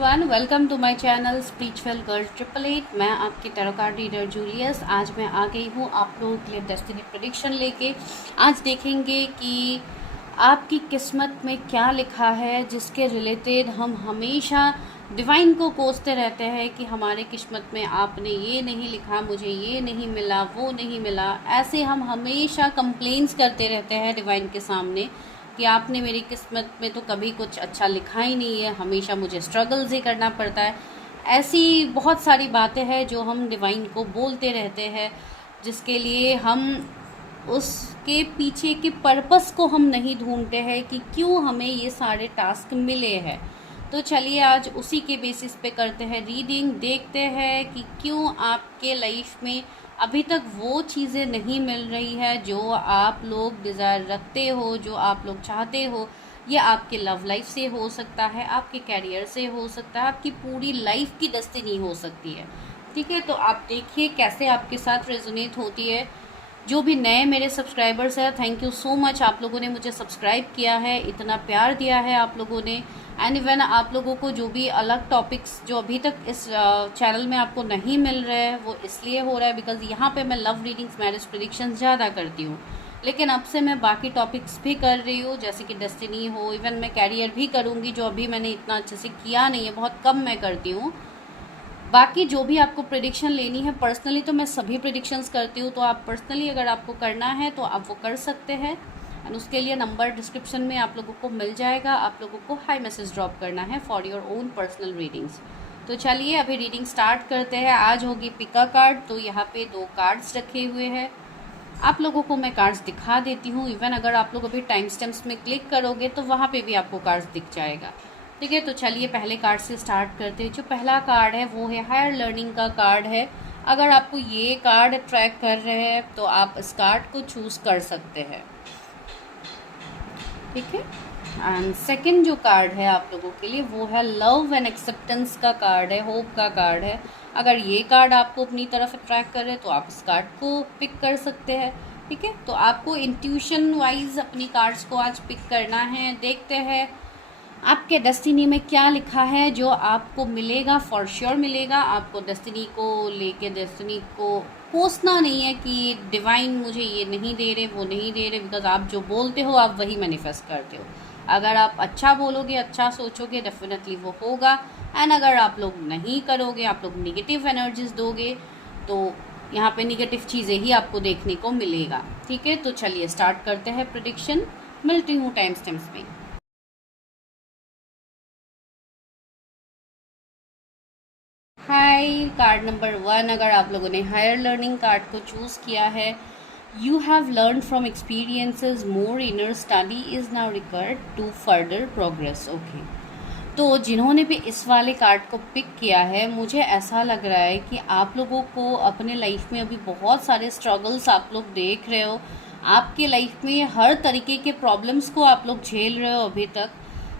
Everyone, welcome to my channel spiritual girl 888। मैं आपकी tarot card reader Julius. आज मैं आ गई हूँ आप लोगों के लिए डेस्टिनी प्रेडिक्शन लेके। आज देखेंगे कि आपकी किस्मत में क्या लिखा है, जिसके रिलेटेड हम हमेशा डिवाइन को कोसते रहते हैं कि हमारे किस्मत में आपने ये नहीं लिखा, मुझे ये नहीं मिला, वो नहीं मिला। ऐसे हम हमेशा कंप्लेंट्स करते रहते हैं डिवाइन के सामने कि आपने मेरी किस्मत में तो कभी कुछ अच्छा लिखा ही नहीं है, हमेशा मुझे स्ट्रगल्स ही करना पड़ता है। ऐसी बहुत सारी बातें हैं जो हम डिवाइन को बोलते रहते हैं, जिसके लिए हम उसके पीछे के पर्पस को हम नहीं ढूंढते हैं कि क्यों हमें ये सारे टास्क मिले हैं। तो चलिए आज उसी के बेसिस पे करते हैं रीडिंग, देखते हैं कि क्यों आपके लाइफ में अभी तक वो चीज़ें नहीं मिल रही है जो आप लोग डिज़ायर रखते हो, जो आप लोग चाहते हो। ये आपके लव लाइफ से हो सकता है, आपके कैरियर से हो सकता है, आपकी पूरी लाइफ की डेस्टिनी हो सकती है। ठीक है, तो आप देखिए कैसे आपके साथ रेजोनेट होती है। जो भी नए मेरे सब्सक्राइबर्स हैं, थैंक यू सो मच, आप लोगों ने मुझे सब्सक्राइब किया है, इतना प्यार दिया है आप लोगों ने। एंड इवन आप लोगों को जो भी अलग टॉपिक्स जो अभी तक इस चैनल में आपको नहीं मिल रहे हैं, वो इसलिए हो रहा है बिकॉज यहाँ पे मैं लव रीडिंग्स, मैरिज प्रेडिक्शंस ज़्यादा करती हूँ। लेकिन अब से मैं बाकी टॉपिक्स भी कर रही हूँ, जैसे कि डेस्टिनी हो, इवन मैं कैरियर भी करूँगी, जो अभी मैंने इतना अच्छे से किया नहीं है, बहुत कम मैं करती हूँ। बाकी जो भी आपको प्रेडिक्शन लेनी है पर्सनली, तो मैं सभी प्रेडिक्शंस करती हूँ, तो आप पर्सनली अगर आपको करना है तो आप वो कर सकते हैं। एंड उसके लिए नंबर डिस्क्रिप्शन में आप लोगों को मिल जाएगा, आप लोगों को हाई मैसेज ड्रॉप करना है for your own personal readings. तो चलिए अभी रीडिंग स्टार्ट करते हैं। आज होगी पिका कार्ड, तो यहाँ पे 2 कार्ड्स रखे हुए हैं। आप लोगों को मैं कार्ड्स दिखा देती हूँ। इवन अगर आप लोग अभी टाइम स्टैम्प्स में क्लिक करोगे तो वहाँ पे भी आपको कार्ड्स दिख जाएगा। ठीक है, तो चलिए पहले कार्ड से स्टार्ट करते हैं। जो पहला कार्ड है वो है हायर लर्निंग का कार्ड है। अगर आपको ये कार्ड अट्रैक्ट कर रहे हैं तो आप इस कार्ड को चूज़ कर सकते हैं। ठीक है, एंड सेकंड जो कार्ड है आप लोगों के लिए वो है लव एंड एक्सेप्टेंस का कार्ड है, होप का कार्ड है। अगर ये कार्ड आपको अपनी तरफ अट्रैक्ट करे तो आप इस कार्ड को पिक कर सकते हैं। ठीक है, तो आपको इंट्यूशन वाइज अपनी कार्ड्स को आज पिक करना है। देखते हैं आपके डेस्टिनी में क्या लिखा है, जो आपको मिलेगा, फॉर श्योर मिलेगा। आपको डेस्टिनी को लेके, डेस्टिनी को कोसना नहीं है कि डिवाइन मुझे ये नहीं दे रहे, वो नहीं दे रहे, बिकॉज आप जो बोलते हो आप वही मैनिफेस्ट करते हो। अगर आप अच्छा बोलोगे, अच्छा सोचोगे, डेफिनेटली वो होगा। एंड अगर आप लोग नहीं करोगे, आप लोग निगेटिव एनर्जीज दोगे, तो यहाँ पे निगेटिव चीज़ें ही आपको देखने को मिलेगा। ठीक है, तो चलिए स्टार्ट करते हैं प्रेडिक्शन। मिलती हूँ टाइम स्टैम्प्स में। हाय, कार्ड नंबर 1, अगर आप लोगों ने हायर लर्निंग कार्ड को चूज़ किया है, you have learn from experiences, more inner study is now required to further progress. Okay, तो जिन्होंने भी इस वाले कार्ड को पिक किया है, मुझे ऐसा लग रहा है कि आप लोगों को अपने लाइफ में अभी बहुत सारे स्ट्रगल्स आप लोग देख रहे हो। आपके लाइफ में हर तरीके के प्रॉब्लम्स को आप लोग झेल रहे हो अभी तक,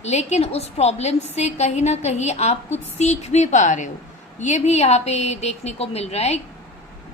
लेकिन उस प्रॉब्लम्स से कहीं ना कहीं आप कुछ सीख भी पा रहे हो। ये भी यहाँ पे देखने को मिल रहा है।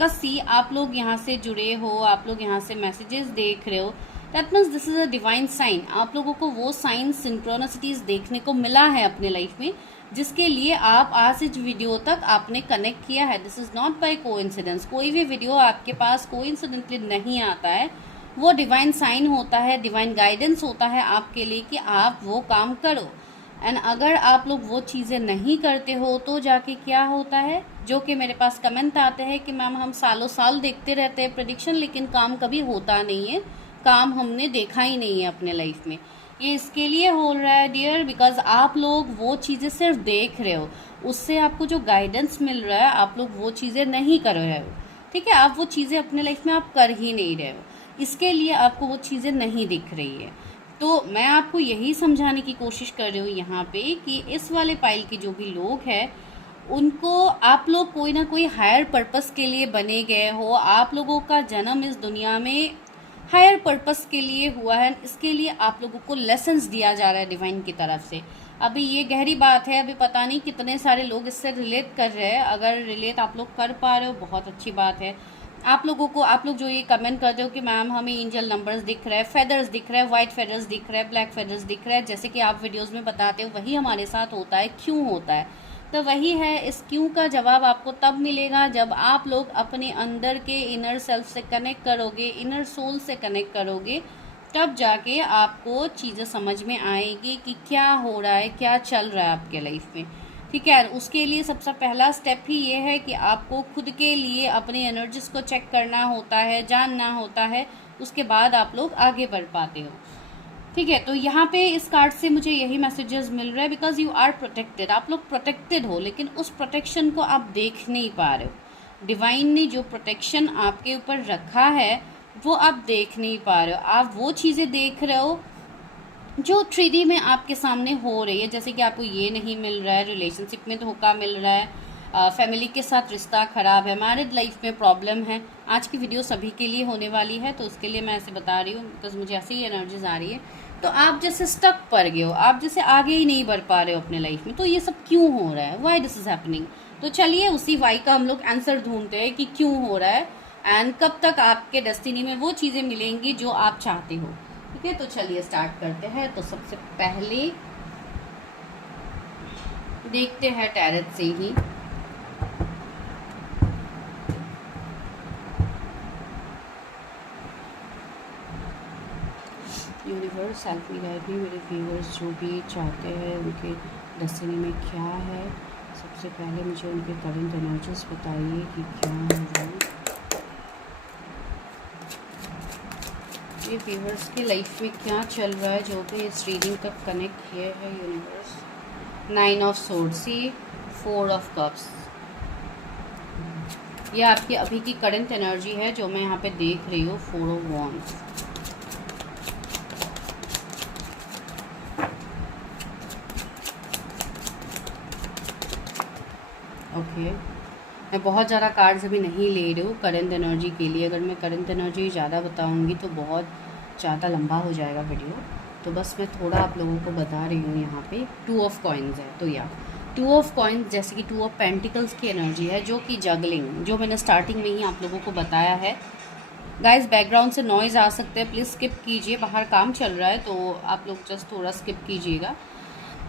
सी आप लोग यहाँ से जुड़े हो, आप लोग यहाँ से मैसेजेस देख रहे हो, that means this is a divine sign. आप लोगों को वो साइन, सिंक्रोनिसिटीज देखने को मिला है अपने लाइफ में, जिसके लिए आप आज इस वीडियो तक आपने कनेक्ट किया है। This is not by coincidence. कोई भी वीडियो आपके पास कोइंसिडेंटली नहीं आता है, वो डिवाइन साइन होता है, डिवाइन गाइडेंस होता है आपके लिए कि आप वो काम करो। एंड अगर आप लोग वो चीज़ें नहीं करते हो तो जाके क्या होता है, जो कि मेरे पास कमेंट आते हैं कि मैम हम सालों साल देखते रहते हैं प्रेडिक्शन, लेकिन काम कभी होता नहीं है, काम हमने देखा ही नहीं है अपने लाइफ में। ये इसके लिए हो रहा है डियर, बिकॉज आप लोग वो चीज़ें सिर्फ देख रहे हो, उससे आपको जो गाइडेंस मिल रहा है आप लोग वो चीज़ें नहीं कर रहे हो। ठीक है, आप वो चीज़ें अपने लाइफ में आप कर ही नहीं रहे हो, इसके लिए आपको वो चीज़ें नहीं दिख रही है। तो मैं आपको यही समझाने की कोशिश कर रही हूँ यहाँ पे कि इस वाले पाइल के जो भी लोग हैं, उनको आप लोग कोई ना कोई हायर पर्पस के लिए बने गए हो। आप लोगों का जन्म इस दुनिया में हायर पर्पस के लिए हुआ है, इसके लिए आप लोगों को लेसन्स दिया जा रहा है डिवाइन की तरफ से। अभी ये गहरी बात है, अभी पता नहीं कितने सारे लोग इससे रिलेट कर रहे हैं। अगर रिलेट आप लोग कर पा रहे हो बहुत अच्छी बात है। आप लोग जो ये कमेंट करते हो कि मैम हमें एंजल नंबर्स दिख रहे हैं, फेदर्स दिख रहे हैं, वाइट फेदर्स दिख रहे हैं, ब्लैक फेदर्स दिख रहे हैं, जैसे कि आप वीडियोस में बताते हो वही हमारे साथ होता है, क्यों होता है? तो वही है, इस क्यों का जवाब आपको तब मिलेगा जब आप लोग अपने अंदर के इनर सेल्फ से कनेक्ट करोगे, इनर सोल से कनेक्ट करोगे, तब जाके आपको चीज़ें समझ में आएगी कि क्या हो रहा है, क्या चल रहा है आपके लाइफ में। ठीक है, उसके लिए सबसे पहला स्टेप ही ये है कि आपको खुद के लिए अपनी एनर्जीज को चेक करना होता है, जानना होता है, उसके बाद आप लोग आगे बढ़ पाते हो। ठीक है, तो यहाँ पे इस कार्ड से मुझे यही मैसेजेस मिल रहे हैं, बिकॉज यू आर प्रोटेक्टेड, आप लोग प्रोटेक्टेड हो, लेकिन उस प्रोटेक्शन को आप देख नहीं पा रहे हो। डिवाइन ने जो प्रोटेक्शन आपके ऊपर रखा है वो आप देख नहीं पा रहे हो। आप वो चीज़ें देख रहे हो जो 3D में आपके सामने हो रही है, जैसे कि आपको ये नहीं मिल रहा है, रिलेशनशिप में धोखा मिल रहा है, फैमिली के साथ रिश्ता ख़राब है, मैरिड लाइफ में प्रॉब्लम है। आज की वीडियो सभी के लिए होने वाली है, तो उसके लिए मैं ऐसे बता रही हूँ बिकॉज मुझे ऐसी ही एनर्जीज आ रही है। तो आप जैसे स्टक पड़ गए हो, आप जैसे आगे ही नहीं बढ़ पा रहे हो अपने लाइफ में, तो ये सब क्यों हो रहा है, वाई दिस इज़ हैपनिंग। तो चलिए उसी वाई का हम लोग आंसर ढूंढते हैं कि क्यों हो रहा है एंड कब तक आपके डेस्टिनी में वो चीज़ें मिलेंगी जो आप चाहते हो। ठीक है, तो चलिए स्टार्ट करते हैं। तो सबसे पहले देखते हैं टैरेट से ही। Universe help me guide me, मेरे व्यूअर्स जो भी चाहते हैं उनके डेस्टिनी में क्या है। सबसे पहले मुझे उनके करंट एनर्जीज बताइए कि क्या हो रहा है ये व्यूअर्स की लाइफ में, क्या चल रहा है, जो भी इस रीडिंग तक कनेक्ट किए है universe. 9 of swords, 4 of cups, ये आपकी अभी की करंट एनर्जी है जो मैं यहाँ पे देख रही हूँ। 4 ऑफ वॉन्ड्स, ओके। मैं बहुत ज़्यादा कार्ड्स अभी नहीं ले रही हूँ करंट एनर्जी के लिए। अगर मैं करंट एनर्जी ज़्यादा बताऊँगी तो बहुत ज़्यादा लंबा हो जाएगा वीडियो, तो बस मैं थोड़ा आप लोगों को बता रही हूँ। यहाँ पे 2 ऑफ कॉइन्स है, तो या 2 ऑफ कॉइन्स जैसे कि 2 ऑफ पेंटिकल्स की एनर्जी है, जो कि जगलिंग, जो मैंने स्टार्टिंग में ही आप लोगों को बताया है। गाइस बैकग्राउंड से नॉइज़ आ सकते हैं, प्लीज़ स्किप कीजिए, बाहर काम चल रहा है तो आप लोग जस्ट थोड़ा स्किप कीजिएगा।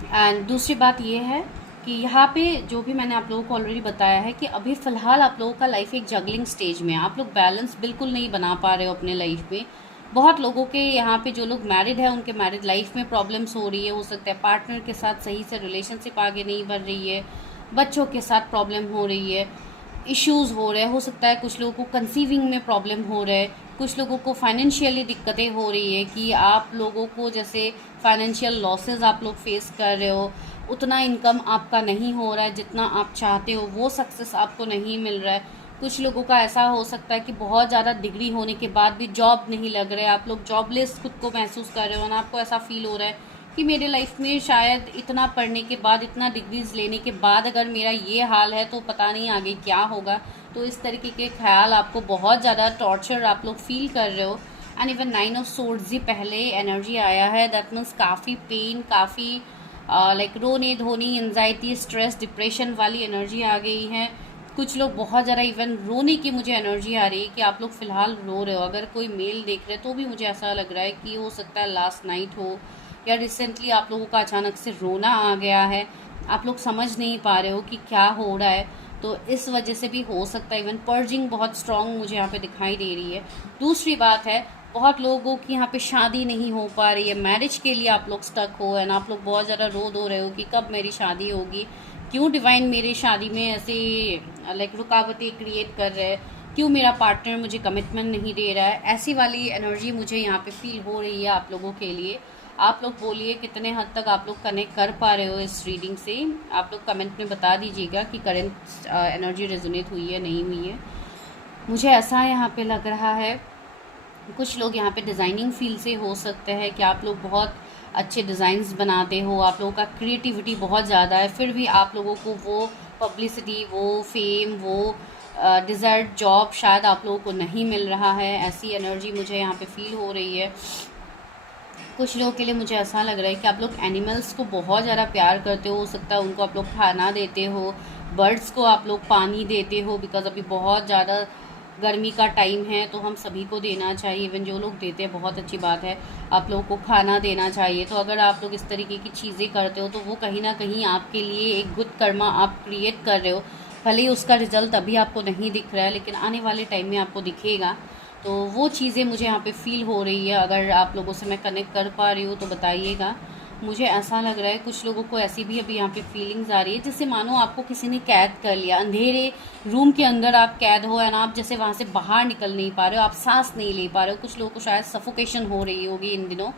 एंड दूसरी बात ये है कि यहाँ पे जो भी मैंने आप लोगों को ऑलरेडी बताया है कि अभी फ़िलहाल आप लोगों का लाइफ एक जगलिंग स्टेज में है। आप लोग बैलेंस बिल्कुल नहीं बना पा रहे हो अपने लाइफ में। बहुत लोगों के यहाँ पे जो लोग मैरिड है उनके मैरिड लाइफ में प्रॉब्लम्स हो रही है, हो सकता है पार्टनर के साथ सही से रिलेशनशिप आगे नहीं बढ़ रही है, बच्चों के साथ प्रॉब्लम हो रही है, इश्यूज़ हो रहे हैं, हो सकता है कुछ लोगों को कंसीविंग में प्रॉब्लम हो रहा है, कुछ लोगों को फाइनेंशियली दिक्कतें हो रही है कि आप लोगों को जैसे फाइनेंशियल लॉसेस आप लोग फेस कर रहे हो, उतना इनकम आपका नहीं हो रहा है जितना आप चाहते हो, वो सक्सेस आपको नहीं मिल रहा है। कुछ लोगों का ऐसा हो सकता है कि बहुत ज़्यादा डिग्री होने के बाद भी जॉब नहीं लग रहा है, आप लोग जॉबलेस खुद को महसूस कर रहे हो ना, आपको ऐसा फील हो रहा है कि मेरे लाइफ में शायद इतना पढ़ने के बाद, इतना डिग्रीज लेने के बाद अगर मेरा ये हाल है तो पता नहीं आगे क्या होगा। तो इस तरीके के ख्याल आपको बहुत ज़्यादा टॉर्चर आप लोग फील कर रहे हो। एंड इवन 9 ऑफ सोर्ड्स ही पहले एनर्जी आया है, दैट मीन्स काफ़ी पेन, काफ़ी लाइक रोने धोनी, एंजाइटी, स्ट्रेस, डिप्रेशन वाली एनर्जी आ गई है। कुछ लोग बहुत ज़्यादा इवन रोने की मुझे एनर्जी आ रही है कि आप लोग फ़िलहाल रो रहे हो। अगर कोई मेल देख रहे हो तो भी मुझे ऐसा लग रहा है कि हो सकता है लास्ट नाइट हो या रिसेंटली आप लोगों का अचानक से रोना आ गया है, आप लोग समझ नहीं पा रहे हो कि क्या हो रहा है, तो इस वजह से भी हो सकता है। इवन पर्जिंग बहुत स्ट्रॉन्ग मुझे यहाँ पे दिखाई दे रही है। दूसरी बात है, बहुत लोगों की यहाँ पे शादी नहीं हो पा रही है, मैरिज के लिए आप लोग स्टक हो एंड आप लोग बहुत ज़्यादा रो धो रहे हो कि कब मेरी शादी होगी, क्यों डिवाइन मेरी शादी में ऐसे लाइक रुकावटें क्रिएट कर रहे हैं, क्यों मेरा पार्टनर मुझे कमिटमेंट नहीं दे रहा है। ऐसी वाली एनर्जी मुझे यहाँ पे फील हो रही है आप लोगों के लिए। आप लोग बोलिए कितने हद तक आप लोग कनेक्ट कर पा रहे हो इस रीडिंग से। आप लोग कमेंट में बता दीजिएगा कि करंट एनर्जी रेजोनेट हुई है नहीं हुई है। मुझे ऐसा यहाँ पे लग रहा है, कुछ लोग यहाँ पे डिज़ाइनिंग फील्ड से हो सकते हैं कि आप लोग बहुत अच्छे डिज़ाइंस बनाते हो, आप लोगों का क्रिएटिविटी बहुत ज़्यादा है, फिर भी आप लोगों को वो पब्लिसिटी, वो फेम, वो डिज़र्व जॉब शायद आप लोगों को नहीं मिल रहा है। ऐसी एनर्जी मुझे यहाँ पे फील हो रही है। कुछ लोगों के लिए मुझे ऐसा लग रहा है कि आप लोग एनिमल्स को बहुत ज़्यादा प्यार करते हो सकता है उनको आप लोग खाना देते हो, बर्ड्स को आप लोग पानी देते हो, बिकॉज अभी बहुत ज़्यादा गर्मी का टाइम है तो हम सभी को देना चाहिए। इवन जो लोग देते हैं बहुत अच्छी बात है, आप लोगों को खाना देना चाहिए। तो अगर आप लोग इस तरीके की चीज़ें करते हो तो वो कहीं ना कहीं आपके लिए एक गुड कर्मा आप क्रिएट कर रहे हो। भले ही उसका रिजल्ट अभी आपको नहीं दिख रहा है, लेकिन आने वाले टाइम में आपको दिखेगा। तो वो चीज़ें मुझे यहाँ पे फील हो रही है। अगर आप लोगों से मैं कनेक्ट कर पा रही हूँ तो बताइएगा। मुझे ऐसा लग रहा है कुछ लोगों को ऐसी भी अभी यहाँ पे फीलिंग्स आ रही है जैसे मानो आपको किसी ने कैद कर लिया, अंधेरे रूम के अंदर आप कैद हो एंड आप जैसे वहाँ से बाहर निकल नहीं पा रहे हो, आप सांस नहीं ले पा रहे हो। कुछ लोगों को शायद सफोकेशन हो रही होगी इन दिनों।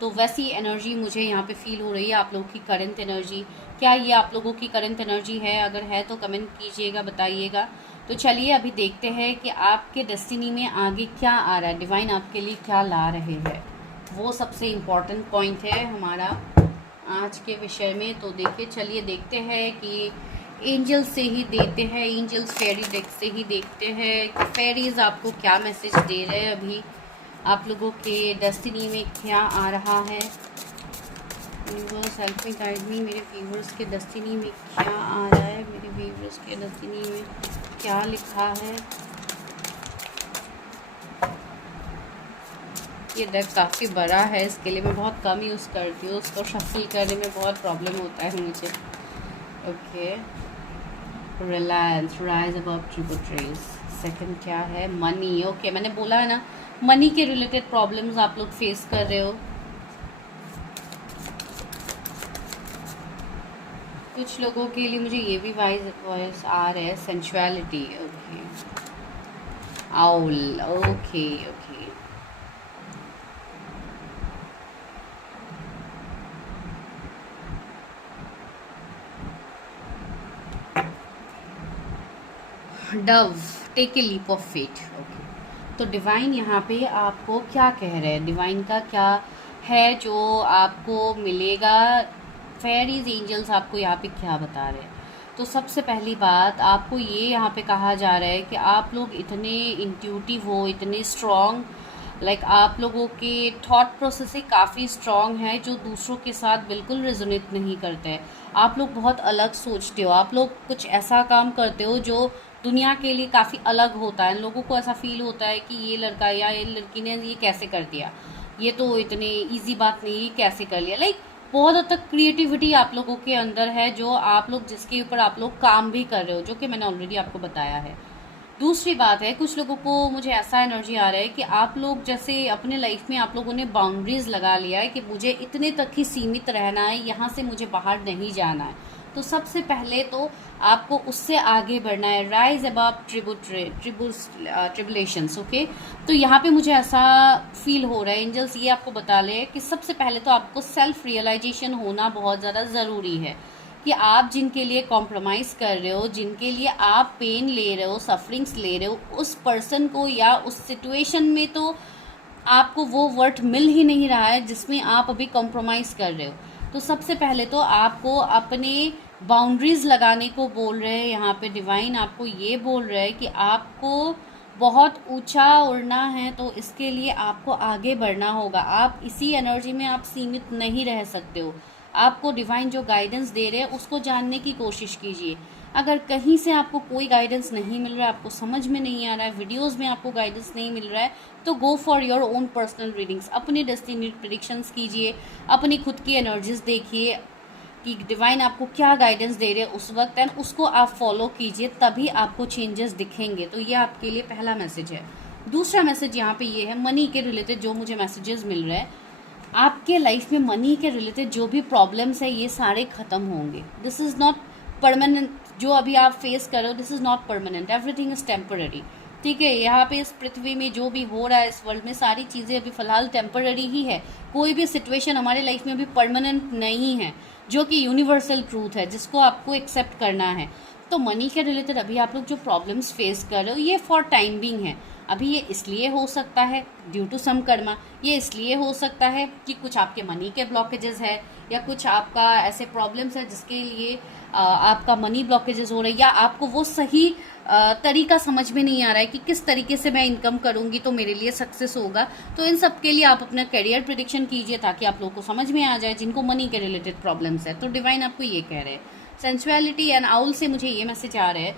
तो वैसी एनर्जी मुझे यहाँ पे फील हो रही है आप लोगों की करंट एनर्जी। क्या ये आप लोगों की करंट एनर्जी है? अगर है तो कमेंट कीजिएगा, बताइएगा। तो चलिए अभी देखते हैं कि आपके डेस्टिनी में आगे क्या आ रहा है, डिवाइन आपके लिए क्या ला रहे हैं। वो सबसे इम्पॉर्टेंट पॉइंट है हमारा आज के विषय में। तो देखिए, चलिए देखते हैं कि एंजल से ही देते हैं, एंजल्स फेरी डेक से ही देखते हैं कि फेरीज आपको क्या मैसेज दे रहे हैं अभी आप लोगों के डेस्टिनी में क्या आ रहा है। Universe help me guide me, मेरे व्यूवर्स के डेस्टिनी में क्या आ रहा है, मेरे व्यूवर्स के डेस्टिनी में क्या लिखा है। ये डेक काफ़ी बड़ा है, इसके लिए मैं बहुत कम यूज़ करती हूँ, उसको शफल करने में बहुत प्रॉब्लम होता है मुझे। Okay, Reliance, rise above tributaries. Second क्या है? मनी। ओके, मैंने बोला है ना, मनी के रिलेटेड प्रॉब्लम्स आप लोग फेस कर रहे हो। कुछ लोगों के लिए मुझे ये भी वॉइस आ रहा है, sensuality. Okay, owl. Okay okay, dove, take a leap of faith. Okay, तो डिवाइन यहाँ पे आपको क्या कह रहे हैं, डिवाइन का क्या है जो आपको मिलेगा, फेरीज एंजल्स आपको यहाँ पे क्या बता रहे हैं। तो सबसे पहली बात आपको ये यहाँ पे कहा जा रहा है कि आप लोग इतने इंट्यूटिव हो, इतने स्ट्रॉन्ग, लाइक आप लोगों के थॉट प्रोसेस ही काफ़ी स्ट्रॉन्ग है जो दूसरों के साथ बिल्कुल रेजोनेट नहीं करते हैं। आप लोग बहुत अलग सोचते हो, आप लोग कुछ ऐसा काम करते हो जो दुनिया के लिए काफ़ी अलग होता है। लोगों को ऐसा फील होता है कि ये लड़का या ये लड़की ने ये कैसे कर दिया, ये तो इतनी ईजी बात नहीं, ये कैसे कर लिया। लाइक बहुत हद तक क्रिएटिविटी आप लोगों के अंदर है जो आप लोग जिसके ऊपर आप लोग काम भी कर रहे हो, जो कि मैंने ऑलरेडी आपको बताया है। दूसरी बात है, कुछ लोगों को मुझे ऐसा एनर्जी आ रहा है कि आप लोग जैसे अपने लाइफ में आप लोगों ने बाउंड्रीज लगा लिया है कि मुझे इतने तक ही सीमित रहना है, यहाँ से मुझे बाहर नहीं जाना है। तो सबसे पहले तो आपको उससे आगे बढ़ना है, राइज अबव ट्रिबुलेशंस। ओके, तो यहाँ पे मुझे ऐसा फील हो रहा है, एंजल्स ये आपको बता रहे हैं कि सबसे पहले तो आपको सेल्फ रियलाइजेशन होना बहुत ज़्यादा ज़रूरी है कि आप जिनके लिए कॉम्प्रोमाइज़ कर रहे हो, जिनके लिए आप पेन ले रहे हो, सफरिंग्स ले रहे हो, उस पर्सन को या उस सिचुएशन में तो आपको वो वर्थ मिल ही नहीं रहा है जिसमें आप अभी कॉम्प्रोमाइज़ कर रहे हो। तो सबसे पहले तो आपको अपने बाउंड्रीज लगाने को बोल रहे हैं यहाँ पे डिवाइन। आपको ये बोल रहे हैं कि आपको बहुत ऊंचा उड़ना है, तो इसके लिए आपको आगे बढ़ना होगा। आप इसी एनर्जी में आप सीमित नहीं रह सकते हो। आपको डिवाइन जो गाइडेंस दे रहे हैं उसको जानने की कोशिश कीजिए। अगर कहीं से आपको कोई गाइडेंस नहीं मिल रहा है, आपको समझ में नहीं आ रहा है, वीडियोस में आपको गाइडेंस नहीं मिल रहा है, तो go for your own personal readings, अपनी डेस्टिनी प्रेडिक्शंस कीजिए, अपनी खुद की एनर्जीज देखिए कि डिवाइन आपको क्या गाइडेंस दे रहे हैं उस वक्त, एंड उसको आप फॉलो कीजिए, तभी आपको चेंजेस दिखेंगे। तो ये आपके लिए पहला मैसेज है। दूसरा मैसेज यहाँ पे ये है, मनी के रिलेटेड जो मुझे मैसेजेस मिल रहे हैं, आपके लाइफ में मनी के रिलेटेड जो भी प्रॉब्लम्स है ये सारे ख़त्म होंगे। दिस इज़ नॉट परमानेंट, जो अभी आप फेस कर रहे हो this is not permanent, everything is temporary. ठीक है, यहाँ पे इस पृथ्वी में जो भी हो रहा है, इस वर्ल्ड में सारी चीज़ें अभी फ़िलहाल टेम्पररी ही है। कोई भी सिचुएशन हमारे लाइफ में अभी परमानेंट नहीं है, जो कि यूनिवर्सल ट्रूथ है जिसको आपको एक्सेप्ट करना है। तो मनी के रिलेटेड अभी आप लोग जो प्रॉब्लम्स फेस कर रहे हो ये फॉर टाइम बिंग है। अभी ये इसलिए हो सकता है ड्यू टू सम कर्मा, ये इसलिए हो सकता है कि कुछ आपके मनी के ब्लॉकेजेस है या कुछ आपका ऐसे प्रॉब्लम्स है जिसके लिए आपका मनी ब्लॉकेजेस हो रहे हैं, या आपको वो सही तरीका समझ में नहीं आ रहा है कि किस तरीके से मैं इनकम करूंगी तो मेरे लिए सक्सेस होगा। तो इन सब के लिए आप अपना करियर प्रेडिक्शन कीजिए ताकि आप लोगों को समझ में आ जाए जिनको मनी के रिलेटेड प्रॉब्लम्स है। तो डिवाइन आपको ये कह रहे हैं। सेंसुअलिटी एंड आउल से मुझे ये मैसेज आ रहा है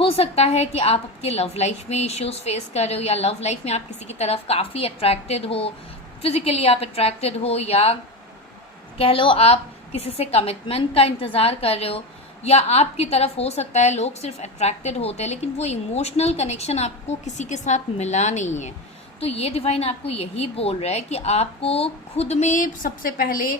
हो सकता है कि आप आपके लव लाइफ में इश्यूज फेस कर रहे हो, या लव लाइफ में आप किसी की तरफ काफ़ी अट्रैक्टेड हो, फिजिकली आप अट्रैक्टेड हो, या कह लो आप किसी से कमिटमेंट का इंतज़ार कर रहे हो, या आपकी तरफ हो सकता है लोग सिर्फ अट्रैक्टेड होते हैं लेकिन वो इमोशनल कनेक्शन आपको किसी के साथ मिला नहीं है। तो ये डिवाइन आपको यही बोल रहा है कि आपको खुद में सबसे पहले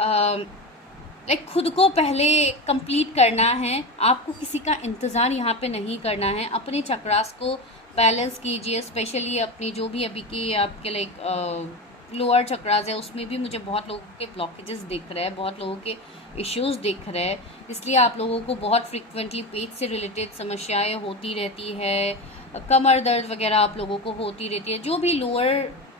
लाइक खुद को पहले कंप्लीट करना है। आपको किसी का इंतज़ार यहाँ पे नहीं करना है। अपने चक्रास को बैलेंस कीजिए, स्पेशली अपनी जो भी अभी की आपके लाइक लोअर चक्रास है उसमें भी मुझे बहुत लोगों के ब्लॉकेजेस दिख रहे हैं, बहुत लोगों के इश्यूज दिख रहे हैं। इसलिए आप लोगों को बहुत फ्रिक्वेंटली पेट से रिलेटेड समस्याएं होती रहती है, कमर दर्द वगैरह आप लोगों को होती रहती है। जो भी लोअर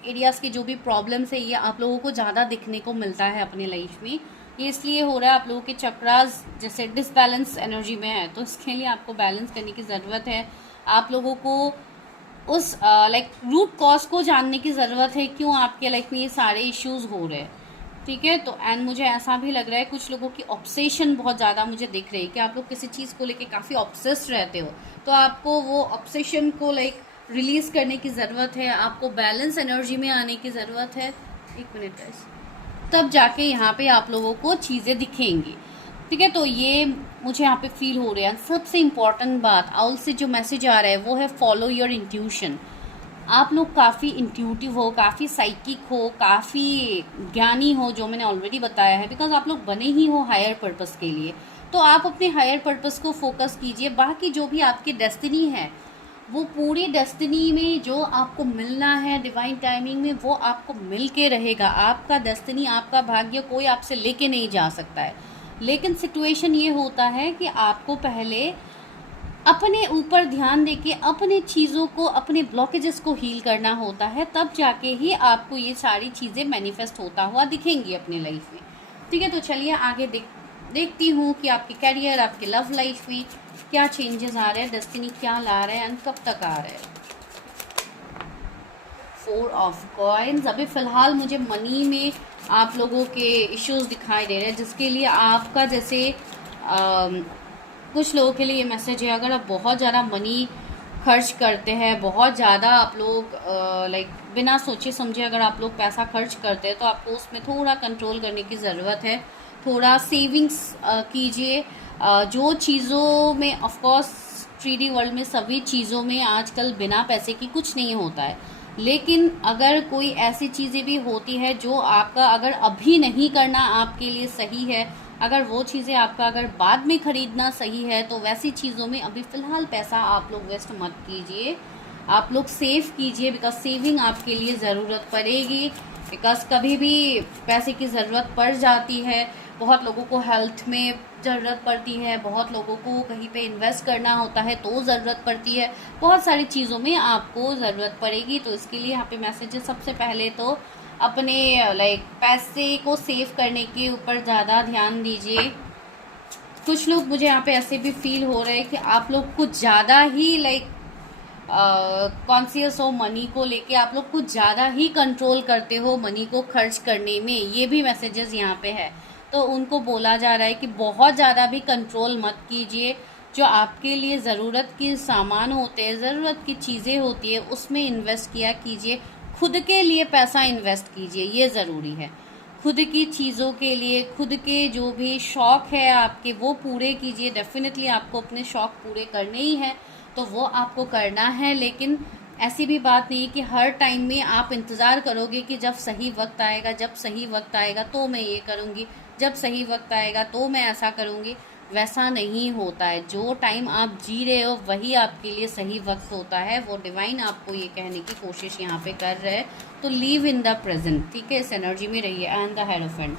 एरियाज़ की जो भी प्रॉब्लम्स है ये आप लोगों को ज़्यादा दिखने को मिलता है अपने लाइफ में। ये इसलिए हो रहा है आप लोगों के चक्रास जैसे डिसबैलेंस एनर्जी में है, तो इसके लिए आपको बैलेंस करने की ज़रूरत है। आप लोगों को उस लाइक रूट कॉज को जानने की ज़रूरत है, क्यों आपके लाइफ में ये सारे इश्यूज हो रहे हैं। ठीक है, तो एंड मुझे ऐसा भी लग रहा है कुछ लोगों की ऑब्सेशन बहुत ज़्यादा मुझे दिख रही है कि आप लोग किसी चीज़ को लेके काफ़ी ऑब्सेस्ड रहते हो, तो आपको वो ऑब्सेशन को लाइक रिलीज़ करने की ज़रूरत है। आपको बैलेंस एनर्जी में आने की ज़रूरत है। एक मिनट गाइस, तब जाके यहाँ पे आप लोगों को चीज़ें दिखेंगी। ठीक है, तो ये मुझे यहाँ पे फील हो रहा है। सबसे इम्पॉर्टेंट बात आउल से जो मैसेज आ रहा है वो है फॉलो योर इंट्यूशन। आप लोग काफ़ी इंट्यूटिव हो, काफ़ी साइकिक हो, काफ़ी ज्ञानी हो, जो मैंने ऑलरेडी बताया है, बिकॉज आप लोग बने ही हो हायर पर्पस के लिए। तो आप अपने हायर पर्पस को फोकस कीजिए। बाकी जो भी आपकी डेस्टिनी है वो पूरी डेस्टिनी में जो आपको मिलना है डिवाइन टाइमिंग में वो आपको मिल के रहेगा। आपका डेस्टिनी, आपका भाग्य कोई आपसे लेके नहीं जा सकता है। लेकिन सिचुएशन ये होता है कि आपको पहले अपने ऊपर ध्यान देके अपने चीज़ों को, अपने ब्लॉकेजेस को हील करना होता है, तब जाके ही आपको ये सारी चीज़ें मैनिफेस्ट होता हुआ दिखेंगी अपने लाइफ में। ठीक है, तो चलिए आगे देखती हूँ कि आपके करियर, आपके लव लाइफ में क्या चेंजेस आ रहे हैं, डेस्टिनी क्या ला रहे हैं एंड कब तक आ रहे हैं। 4 ऑफ कॉइन्स। अभी फ़िलहाल मुझे मनी में आप लोगों के इश्यूज दिखाई दे रहे हैं, जिसके लिए आपका जैसे कुछ लोगों के लिए ये मैसेज है, अगर आप बहुत ज़्यादा मनी खर्च करते हैं, बहुत ज़्यादा आप लोग लाइक बिना सोचे समझे अगर आप लोग पैसा खर्च करते हैं, तो आपको उसमें थोड़ा कंट्रोल करने की ज़रूरत है। थोड़ा सेविंग्स कीजिए। जो चीज़ों में ऑफकोर्स 3D वर्ल्ड में सभी चीज़ों में आजकल बिना पैसे की कुछ नहीं होता है, लेकिन अगर कोई ऐसी चीज़ें भी होती है जो आपका अगर अभी नहीं करना आपके लिए सही है, अगर वो चीज़ें आपका अगर बाद में ख़रीदना सही है, तो वैसी चीज़ों में अभी फ़िलहाल पैसा आप लोग वेस्ट मत कीजिए। आप लोग सेव कीजिए, बिकॉज सेविंग आपके लिए ज़रूरत पड़ेगी। बिकॉज कभी भी पैसे की ज़रूरत पड़ जाती है। बहुत लोगों को हेल्थ में ज़रूरत पड़ती है, बहुत लोगों को कहीं पे इन्वेस्ट करना होता है तो ज़रूरत पड़ती है, बहुत सारी चीज़ों में आपको ज़रूरत पड़ेगी। तो इसके लिए यहाँ पे मैसेज है, सबसे पहले तो अपने लाइक पैसे को सेव करने के ऊपर ज़्यादा ध्यान दीजिए। कुछ लोग मुझे यहाँ पे ऐसे भी फील हो रहे हैं कि आप लोग कुछ ज़्यादा ही लाइक कॉन्शियस हो मनी को लेके, आप लोग कुछ ज़्यादा ही कंट्रोल करते हो मनी को खर्च करने में। ये भी मैसेजेस यहाँ पे है, तो उनको बोला जा रहा है कि बहुत ज़्यादा भी कंट्रोल मत कीजिए। जो आपके लिए ज़रूरत के सामान होते हैं, ज़रूरत की चीज़ें होती है, उसमें इन्वेस्ट किया कीजिए। खुद के लिए पैसा इन्वेस्ट कीजिए, ये ज़रूरी है। खुद की चीज़ों के लिए, खुद के जो भी शौक़ है आपके वो पूरे कीजिए। डेफिनेटली आपको अपने शौक़ पूरे करने ही है, तो वो आपको करना है। लेकिन ऐसी भी बात नहीं कि हर टाइम में आप इंतज़ार करोगे कि जब सही वक्त आएगा, जब सही वक्त आएगा तो मैं ये करूँगी, जब सही वक्त आएगा तो मैं ऐसा करूँगी। वैसा नहीं होता है। जो टाइम आप जी रहे हो वही आपके लिए सही वक्त होता है। वो डिवाइन आपको ये कहने की कोशिश यहाँ पे कर रहे हैं। तो लीव इन द प्रेजेंट, ठीक है, इस एनर्जी में रहिए। एंड द हेरोफेंट,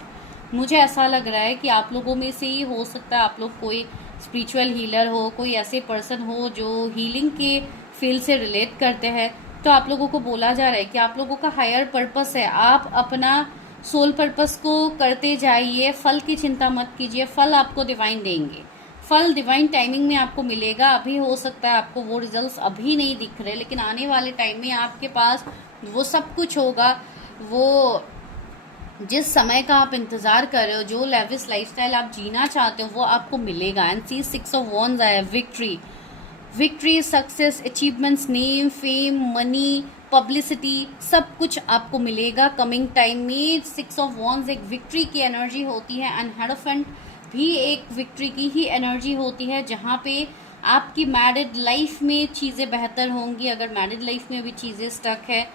मुझे ऐसा लग रहा है कि आप लोगों में से ही हो सकता है आप लोग कोई स्पिरिचुअल हीलर हो, कोई ऐसे पर्सन हो जो हीलिंग के फील्ड से रिलेट करते हैं। तो आप लोगों को बोला जा रहा है कि आप लोगों का हायर पर्पस है, आप अपना सोल पर्पस को करते जाइए। फल की चिंता मत कीजिए, फल आपको डिवाइन देंगे, फल डिवाइन टाइमिंग में आपको मिलेगा। अभी हो सकता है आपको वो रिजल्ट्स अभी नहीं दिख रहे, लेकिन आने वाले टाइम में आपके पास वो सब कुछ होगा। वो जिस समय का आप इंतज़ार कर रहे हो, जो लेविश लाइफस्टाइल आप जीना चाहते हो, वो आपको मिलेगा। एंड सी 6 ऑफ वॉन्ड्स आया, victory. Victory, success, achievements, name, fame, money, publicity, सब कुछ आपको मिलेगा कमिंग टाइम में। 6 ऑफ वॉन्ड्स एक विक्ट्री की एनर्जी होती है एंड हेरोफेंट भी एक विक्ट्री की ही एनर्जी होती है, जहाँ पे आपकी मैरिड लाइफ में चीज़ें बेहतर होंगी। अगर मैरिड लाइफ में भी चीज़ें स्टक है,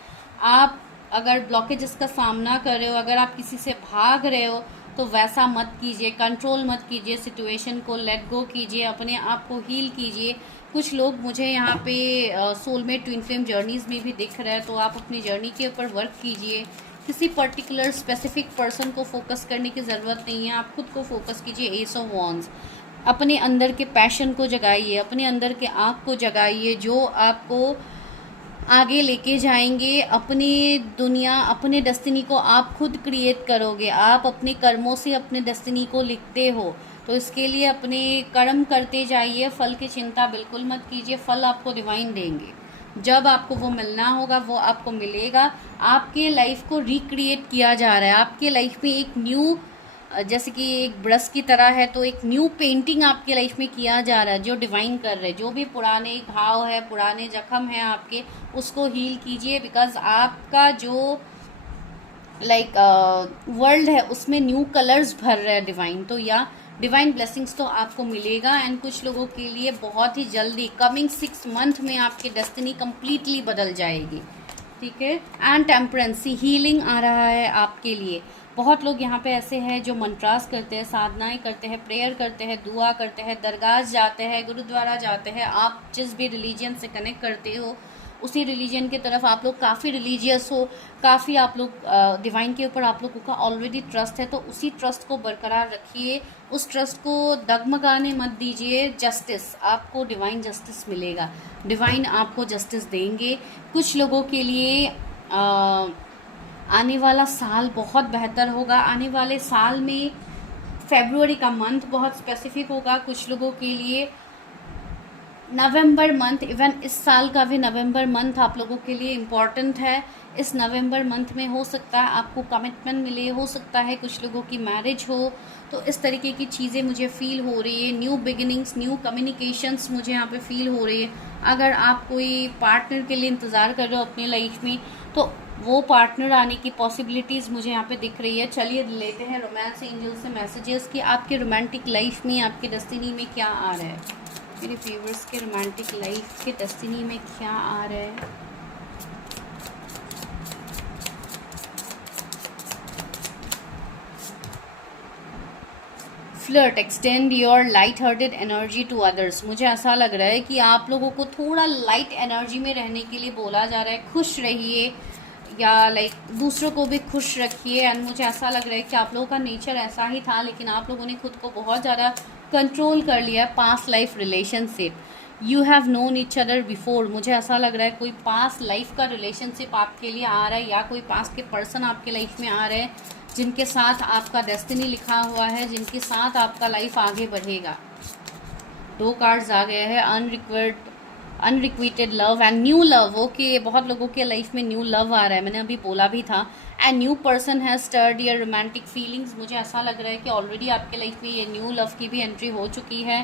आप अगर ब्लॉकेजेस का सामना कर रहे हो, अगर आप किसी से भाग रहे हो, तो वैसा मत कीजिए, कंट्रोल मत कीजिए सिचुएशन को, लेट गो कीजिए, अपने आप को हील कीजिए। कुछ लोग मुझे यहाँ पे सोलमेट ट्विन फ्लेम जर्नीज़ में भी दिख रहा है, तो आप अपनी जर्नी के ऊपर वर्क कीजिए। किसी पर्टिकुलर स्पेसिफिक पर्सन को फोकस करने की ज़रूरत नहीं है, आप खुद को फोकस कीजिए। एस ऑफ वॉन्ड्स, अपने अंदर के पैशन को जगाइए, अपने अंदर के आग को जगाइए, जो आपको आगे लेके जाएंगे। अपनी दुनिया, अपने डेस्टिनी को आप खुद क्रिएट करोगे। आप अपने कर्मों से अपने डेस्टिनी को लिखते हो, तो इसके लिए अपने कर्म करते जाइए। फल की चिंता बिल्कुल मत कीजिए, फल आपको डिवाइन देंगे। जब आपको वो मिलना होगा वो आपको मिलेगा। आपके लाइफ को रिक्रिएट किया जा रहा है, आपके लाइफ में एक न्यू, जैसे कि एक ब्रश की तरह है, तो एक न्यू पेंटिंग आपके लाइफ में किया जा रहा है, जो डिवाइन कर रहे हैं। जो भी पुराने घाव है, पुराने जख्म हैं आपके, उसको हील कीजिए। बिकॉज आपका जो वर्ल्ड है उसमें न्यू कलर्स भर रहे हैं डिवाइन, तो या डिवाइन ब्लेसिंग्स तो आपको मिलेगा। एंड कुछ लोगों के लिए बहुत ही जल्दी कमिंग 6 मंथ में आपकी डेस्टिनी कम्प्लीटली बदल जाएगी, ठीक है। एंड टेम्परेंसी, हीलिंग आ रहा है आपके लिए। बहुत लोग यहाँ पे ऐसे हैं जो मंत्रास करते हैं, साधनाएं करते हैं, प्रेयर करते हैं, दुआ करते हैं, दरगाह जाते हैं, गुरुद्वारा जाते हैं। आप जिस भी रिलीजन से कनेक्ट करते हो, उसी रिलीजन की तरफ आप लोग काफ़ी रिलीजियस हो, काफ़ी आप लोग डिवाइन के ऊपर आप लोगों का ऑलरेडी ट्रस्ट है, तो उसी ट्रस्ट को बरकरार रखिए, उस ट्रस्ट को डगमगाने मत दीजिए। जस्टिस, आपको डिवाइन जस्टिस मिलेगा, डिवाइन आपको जस्टिस देंगे। कुछ लोगों के लिए आने वाला साल बहुत बेहतर होगा। आने वाले साल में फरवरी का मंथ बहुत स्पेसिफिक होगा कुछ लोगों के लिए। नवंबर मंथ, इवन इस साल का भी नवंबर मंथ आप लोगों के लिए इम्पॉर्टेंट है। इस नवंबर मंथ में हो सकता है आपको कमिटमेंट मिले, हो सकता है कुछ लोगों की मैरिज हो, तो इस तरीके की चीज़ें मुझे फील हो रही है। न्यू बिगिनिंग्स, न्यू कम्युनिकेशंस मुझे यहाँ पे फील हो रही है। अगर आप कोई पार्टनर के लिए इंतज़ार कर रहे हो अपनी लाइफ में, तो वो पार्टनर आने की पॉसिबिलिटीज़ मुझे यहाँ पे दिख रही है। चलिए लेते हैं रोमांस एंजल से मैसेजेस कि आपके रोमांटिक लाइफ में, आपके डेस्टिनी में क्या आ रहा है। मेरे व्यूअर्स के रोमांटिक लाइफ के डेस्टिनी में क्या आ रहा है। Flirt, extend your light hearted energy to others. मुझे ऐसा लग रहा है कि आप लोगों को थोड़ा लाइट एनर्जी में रहने के लिए बोला जा रहा है। खुश रहिए, या दूसरों को भी खुश रखिए। एंड मुझे ऐसा लग रहा है कि आप लोगों का नेचर ऐसा ही था, लेकिन आप लोगों ने खुद को बहुत ज़्यादा कंट्रोल कर लिया। Past life relationship, you have known each other before. मुझे ऐसा लग रहा है कोई पास्ट लाइफ का रिलेशनशिप आपके लिए आ रहा है, या कोई पास्ट के पर्सन आपके लाइफ में आ रहे हैं जिनके साथ आपका डेस्टिनी लिखा हुआ है, जिनके साथ आपका लाइफ आगे बढ़ेगा। 2 कार्ड्स आ गए हैं, unrequited love and new love. Okay, बहुत लोगों के लाइफ में न्यू लव आ रहा है, मैंने अभी बोला भी था। And new person has stirred your romantic feelings. मुझे ऐसा लग रहा है कि ऑलरेडी आपके लाइफ में ये न्यू लव की भी एंट्री हो चुकी है।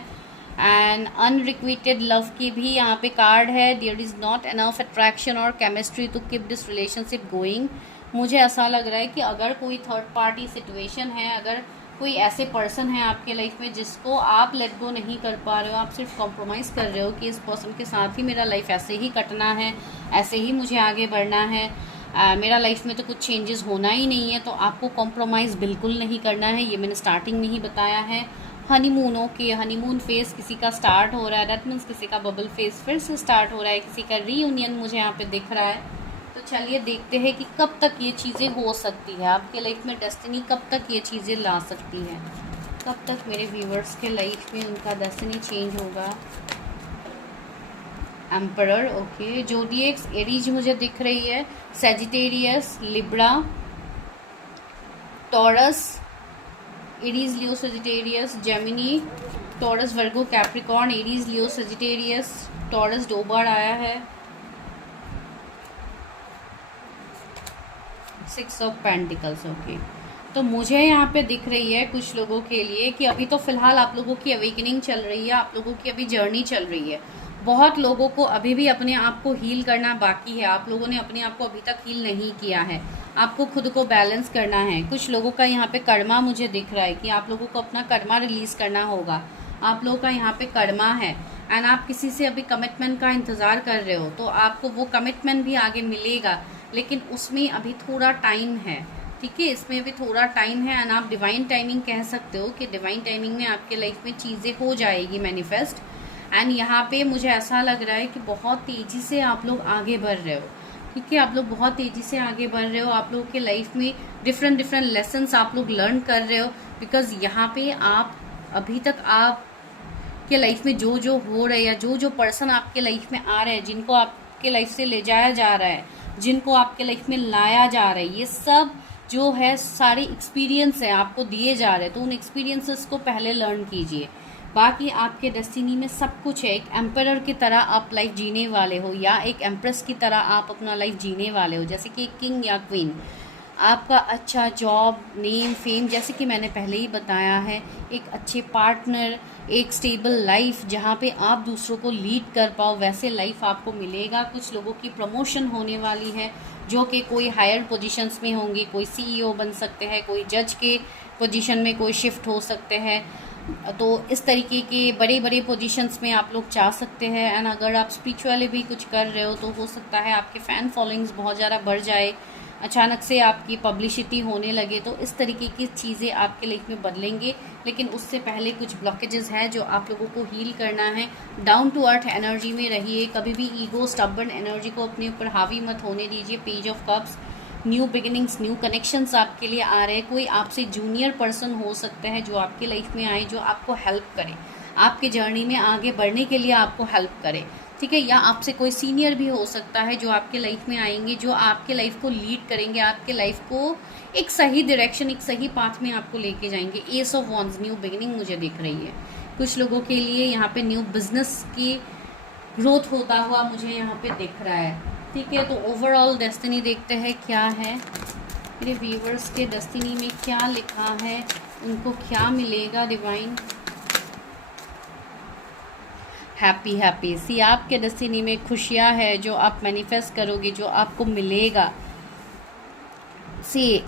एंड अनरिक्विटेड लव की भी यहाँ पे कार्ड है। There is not enough attraction और chemistry to keep this relationship going. मुझे ऐसा लग रहा है कि अगर कोई थर्ड पार्टी सिचुएशन है, अगर कोई ऐसे पर्सन है आपके लाइफ में जिसको आप लेट गो नहीं कर पा रहे हो, आप सिर्फ कॉम्प्रोमाइज़ कर रहे हो कि इस पर्सन के साथ ही मेरा लाइफ ऐसे ही कटना है, ऐसे ही मुझे आगे बढ़ना है, मेरा लाइफ में तो कुछ चेंजेस होना ही नहीं है, तो आपको कॉम्प्रोमाइज़ बिल्कुल नहीं करना है। ये मैंने स्टार्टिंग में ही बताया है। हनीमूनों के हनीमून फेस किसी का स्टार्ट हो रहा है, दैट मीन्स किसी का बबल फेस फिर से स्टार्ट हो रहा है, किसी का रीयूनियन मुझे यहाँ पे दिख रहा है। तो चलिए देखते हैं कि कब तक ये चीज़ें हो सकती है आपके लाइफ में। डेस्टिनी कब तक ये चीज़ें ला सकती है, कब तक मेरे व्यूवर्स के लाइफ में उनका डेस्टिनी चेंज होगा। Emperor, okay. जोडिएक्स, एरीज मुझे दिख रही है, Sagittarius, Libra, Taurus, Aries, Leo, Sagittarius, Gemini, Taurus, Virgo, Capricorn, Aries, Leo, Sagittarius, Taurus 2 बार आया है। 6 ऑफ पेंटिकल्स, ओके। तो मुझे यहाँ पे दिख रही है कुछ लोगों के लिए कि अभी तो फिलहाल आप लोगों की अवेकनिंग चल रही है, आप लोगों की अभी जर्नी चल रही है। बहुत लोगों को अभी भी अपने आप को हील करना बाकी है। आप लोगों ने अपने आप को अभी तक हील नहीं किया है। आपको खुद को बैलेंस करना है। कुछ लोगों का यहाँ पे कर्मा मुझे दिख रहा है कि आप लोगों को अपना कर्मा रिलीज करना होगा। आप लोगों का यहाँ पे कर्मा है एंड आप किसी से अभी कमिटमेंट का इंतज़ार कर रहे हो, तो आपको वो कमिटमेंट भी आगे मिलेगा, लेकिन उसमें अभी थोड़ा टाइम है। ठीक है, इसमें भी थोड़ा टाइम है एंड आप डिवाइन टाइमिंग कह सकते हो कि डिवाइन टाइमिंग में आपके लाइफ में चीज़ें हो जाएगी मैनिफेस्ट। एंड यहाँ पे मुझे ऐसा लग रहा है कि बहुत तेज़ी से आप लोग आगे बढ़ रहे हो। ठीक है, आप लोग बहुत तेज़ी से आगे बढ़ रहे हो। आप लोगों के लाइफ में डिफरेंट डिफरेंट लेसन्स आप लोग लर्न कर रहे हो, बिकॉज यहाँ पे आप अभी तक आप के लाइफ में जो जो हो रहा है या जो जो पर्सन आपके लाइफ में आ रहे हैं, जिनको आपके लाइफ से ले जाया जा रहा है, जिनको आपके लाइफ में लाया जा रहा है, ये सब जो है सारे एक्सपीरियंस है आपको दिए जा रहे हैं। तो उन एक्सपीरियंसेस को पहले लर्न कीजिए। बाकी आपके डेस्टिनी में सब कुछ है। एक एम्परर की तरह आप लाइफ जीने वाले हो या एक एम्प्रेस की तरह आप अपना लाइफ जीने वाले हो, जैसे कि किंग या क्वीन। आपका अच्छा जॉब, नेम, फेम, जैसे कि मैंने पहले ही बताया है, एक अच्छे पार्टनर, एक स्टेबल लाइफ जहाँ पे आप दूसरों को लीड कर पाओ, वैसे लाइफ आपको मिलेगा। कुछ लोगों की प्रमोशन होने वाली है, जो कि कोई हायर पोजीशंस में होंगे। कोई सीईओ बन सकते हैं, कोई जज के पोजीशन में कोई शिफ्ट हो सकते हैं। तो इस तरीके के बड़े बड़े पोजीशंस में आप लोग जा सकते हैं। एंड अगर आप स्पिरिचुअली भी कुछ कर रहे हो तो हो सकता है आपके फ़ैन फॉलोइंग्स बहुत ज़्यादा बढ़ जाए, अचानक से आपकी पब्लिसिटी होने लगे। तो इस तरीके की चीज़ें आपके लाइफ में बदलेंगे, लेकिन उससे पहले कुछ ब्लॉकेजेस हैं जो आप लोगों को हील करना है। डाउन टू अर्थ एनर्जी में रहिए, कभी भी ईगो, स्टबर्न एनर्जी को अपने ऊपर हावी मत होने दीजिए। Page of cups, new beginnings, new connections आपके लिए आ रहे हैं। कोई आपसे जूनियर पर्सन हो सकता है जो आपके लाइफ में आए, जो आपको हेल्प करे, आपके जर्नी में आगे बढ़ने के लिए आपको हेल्प करे। ठीक है, या आपसे कोई सीनियर भी हो सकता है जो आपके लाइफ में आएंगे, जो आपके लाइफ को लीड करेंगे, आपके लाइफ को एक सही डायरेक्शन, एक सही पाथ में आपको लेके जाएंगे। S of wands, new beginning मुझे दिख रही है। कुछ लोगों के लिए यहाँ पे न्यू बिजनेस की ग्रोथ होता हुआ मुझे यहाँ पे दिख रहा है। ठीक है, तो ओवरऑल डेस्टिनी देखते हैं क्या है। मेरे व्यूवर्स के डेस्टिनी में क्या लिखा है, उनको क्या मिलेगा डिवाइन। हैप्पी हैप्पी सी, आपके डेस्टिनी में खुशियाँ है जो आप मैनिफेस्ट करोगे, जो आपको मिलेगा। सी